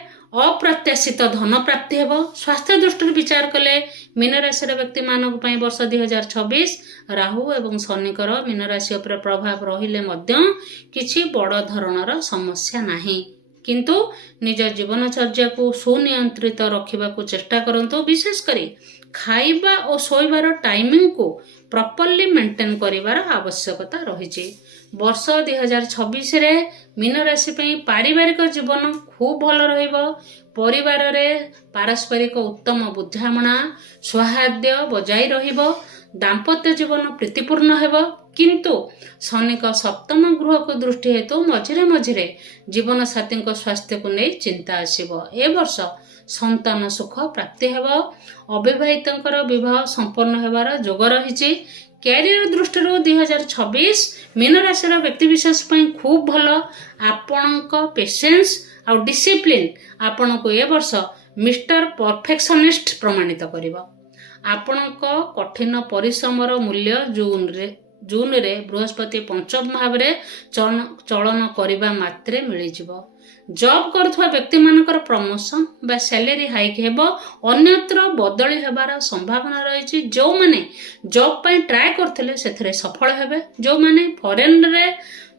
ଅପ୍ରତ୍ୟାଶିତ ଧନ ପ୍ରାପ୍ତି ହେବ। ସ୍ୱାସ୍ଥ୍ୟ ଦୃଷ୍ଟିରୁ ବିଚାର କଲେ ମୀନ ରାଶିର ବ୍ୟକ୍ତିମାନଙ୍କ ପାଇଁ ବର୍ଷ 2026 ରାହୁ ଏବଂ ଶନିଙ୍କର ମୀନ ରାଶି ଉପରେ ପ୍ରଭାବ ରହିଲେ ମଧ୍ୟ କିଛି ବଡ଼ ଧରଣର ସମସ୍ୟା ନାହିଁ, କିନ୍ତୁ ନିଜ ଜୀବନଚର୍ଯ୍ୟାକୁ ସୁନିୟନ୍ତ୍ରିତ ରଖିବାକୁ ଚେଷ୍ଟା କରନ୍ତୁ। ବିଶେଷ କରି ଖାଇବା ଓ ଶୋଇବାର ଟାଇମିଂକୁ ପ୍ରପରଲି ମେଣ୍ଟେନ୍ କରିବାର ଆବଶ୍ୟକତା ରହିଛି। ବର୍ଷ 2026ରେ ମୀନ ରାଶି ପାଇଁ ପାରିବାରିକ ଜୀବନ ଖୁବ୍ ଭଲ ରହିବ। ପରିବାରରେ ପାରସ୍ପରିକ ଉତ୍ତମ ବୁଝାମଣା, ସୌହାର୍ଦ୍ଦ୍ୟ ବଜାୟ ରହିବ। ଦାମ୍ପତ୍ୟ ଜୀବନ ପ୍ରୀତିପୂର୍ଣ୍ଣ ହେବ, କିନ୍ତୁ ଶନିଙ୍କ ସପ୍ତମ ଗୃହକୁ ଦୃଷ୍ଟି ହେତୁ ମଝିରେ ମଝିରେ ଜୀବନସାଥୀଙ୍କ ସ୍ୱାସ୍ଥ୍ୟକୁ ନେଇ ଚିନ୍ତା ଆସିବ। ଏ ବର୍ଷ ସନ୍ତାନ ସୁଖ ପ୍ରାପ୍ତି ହେବ। ଅବିବାହିତଙ୍କର ବିବାହ ସମ୍ପନ୍ନ ହେବାର ଯୋଗ ରହିଛି। କ୍ୟାରିୟର ଦୃଷ୍ଟିରୁ 2026 ମୀନ ରାଶିର ବ୍ୟକ୍ତିବିଶେଷ ପାଇଁ ଖୁବ୍ ଭଲ। ଆପଣଙ୍କ ପେସେନ୍ସ ଆଉ ଡିସିପ୍ଲିନ୍ ଆପଣଙ୍କୁ ଏ ବର୍ଷ ମିଷ୍ଟର ପରଫେକ୍ସନିଷ୍ଟ ପ୍ରମାଣିତ କରିବ। ଆପଣଙ୍କ କଠିନ ପରିଶ୍ରମର ମୂଲ୍ୟ ଜୁନରେ ବୃହସ୍ପତି ପଞ୍ଚମ ଭାବରେ ଚଳନ କରିବା ମାତ୍ରେ ମିଳିଯିବ। ଜବ୍ କରୁଥିବା ବ୍ୟକ୍ତିମାନଙ୍କର ପ୍ରମୋସନ ବା ସ୍ୟାଲେରୀ ହାଇକ୍ ହେବ। ଅନ୍ୟତ୍ର ବଦଳି ହେବାର ସମ୍ଭାବନା ରହିଛି। ଯେଉଁମାନେ ଜବ୍ ପାଇଁ ଟ୍ରାଏ କରୁଥିଲେ ସେଥିରେ ସଫଳ ହେବେ। ଯେଉଁମାନେ ଫରେନ୍ରେ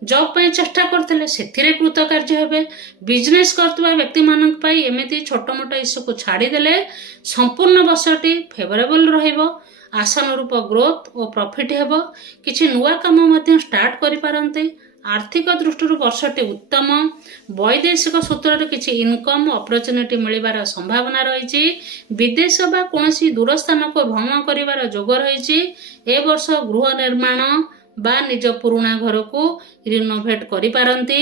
ଜବ୍ ପାଇଁ ଚେଷ୍ଟା କରୁଥିଲେ ସେଥିରେ କୃତକାର୍ଯ୍ୟ ହେବେ। ବିଜନେସ୍ କରୁଥିବା ବ୍ୟକ୍ତିମାନଙ୍କ ପାଇଁ ଏମିତି ଛୋଟ ମୋଟ ଇସ୍ୟୁକୁ ଛାଡ଼ିଦେଲେ ସମ୍ପୂର୍ଣ୍ଣ ବର୍ଷଟି ଫେଭରେବଲ୍ ରହିବ। ଆଶାନୁରୂପ ଗ୍ରୋଥ୍ ଓ ପ୍ରଫିଟ୍ ହେବ। କିଛି ନୂଆ କାମ ମଧ୍ୟ ଷ୍ଟାର୍ଟ କରିପାରନ୍ତି। ଆର୍ଥିକ ଦୃଷ୍ଟିରୁ ବର୍ଷଟି ଉତ୍ତମ। ବୈଦେଶିକ ସୂତ୍ରରେ କିଛି ଇନକମ୍ ଅପରଚ୍ୟୁନିଟି ମିଳିବାର ସମ୍ଭାବନା ରହିଛି। ବିଦେଶ ବା କୌଣସି ଦୂର ସ୍ଥାନକୁ ଭ୍ରମଣ କରିବାର ଯୋଗ ରହିଛି। ଏ ବର୍ଷ ଗୃହ ନିର୍ମାଣ ବା ନିଜ ପୁରୁଣା ଘରକୁ ରିନୋଭେଟ୍ କରିପାରନ୍ତି।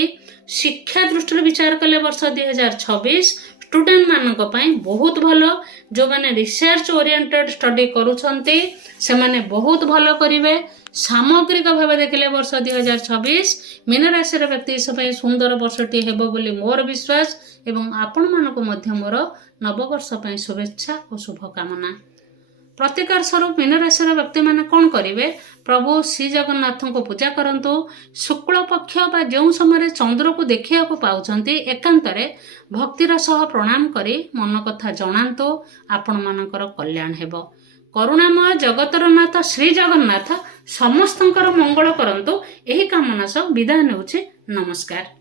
ଶିକ୍ଷା ଦୃଷ୍ଟିରୁ ବିଚାର କଲେ ବର୍ଷ 2026 ଷ୍ଟୁଡେଣ୍ଟ ମାନଙ୍କ ପାଇଁ ବହୁତ ଭଲ। ଯେଉଁମାନେ ରିସର୍ଚ୍ଚ ଓରିଏଣ୍ଟେଡ୍ ଷ୍ଟଡି କରୁଛନ୍ତି ସେମାନେ ବହୁତ ଭଲ କରିବେ। ସାମଗ୍ରିକ ଭାବେ ଦେଖିଲେ ବର୍ଷ 2026 ମୀନ ରାଶିର ବ୍ୟକ୍ତିବିଶେଷ ପାଇଁ ସୁନ୍ଦର ବର୍ଷଟି ହେବ ବୋଲି ମୋର ବିଶ୍ୱାସ, ଏବଂ ଆପଣମାନଙ୍କୁ ମଧ୍ୟ ମୋର ନବବର୍ଷ ପାଇଁ ଶୁଭେଚ୍ଛା ଓ ଶୁଭକାମନା। ପ୍ରତିକାର ସ୍ୱରୂପ ମୀନ ରାଶିର ବ୍ୟକ୍ତିମାନେ କ'ଣ କରିବେ? ପ୍ରଭୁ ଶ୍ରୀ ଜଗନ୍ନାଥଙ୍କୁ ପୂଜା କରନ୍ତୁ। ଶୁକ୍ଳ ପକ୍ଷ ବା ଯେଉଁ ସମୟରେ ଚନ୍ଦ୍ରକୁ ଦେଖିବାକୁ ପାଉଛନ୍ତି ଏକାନ୍ତରେ ଭକ୍ତିର ସହ ପ୍ରଣାମ କରି ମନ କଥା ଜଣାନ୍ତୁ। ଆପଣମାନଙ୍କର କଲ୍ୟାଣ ହେବ। କରୁଣାମୟ ଜଗତର ନାଥ ଶ୍ରୀ ଜଗନ୍ନାଥ ସମସ୍ତଙ୍କର ମଙ୍ଗଳ କରନ୍ତୁ। ଏହି କାମନା ସହ ବିଦାୟ ନେଉଛି। ନମସ୍କାର।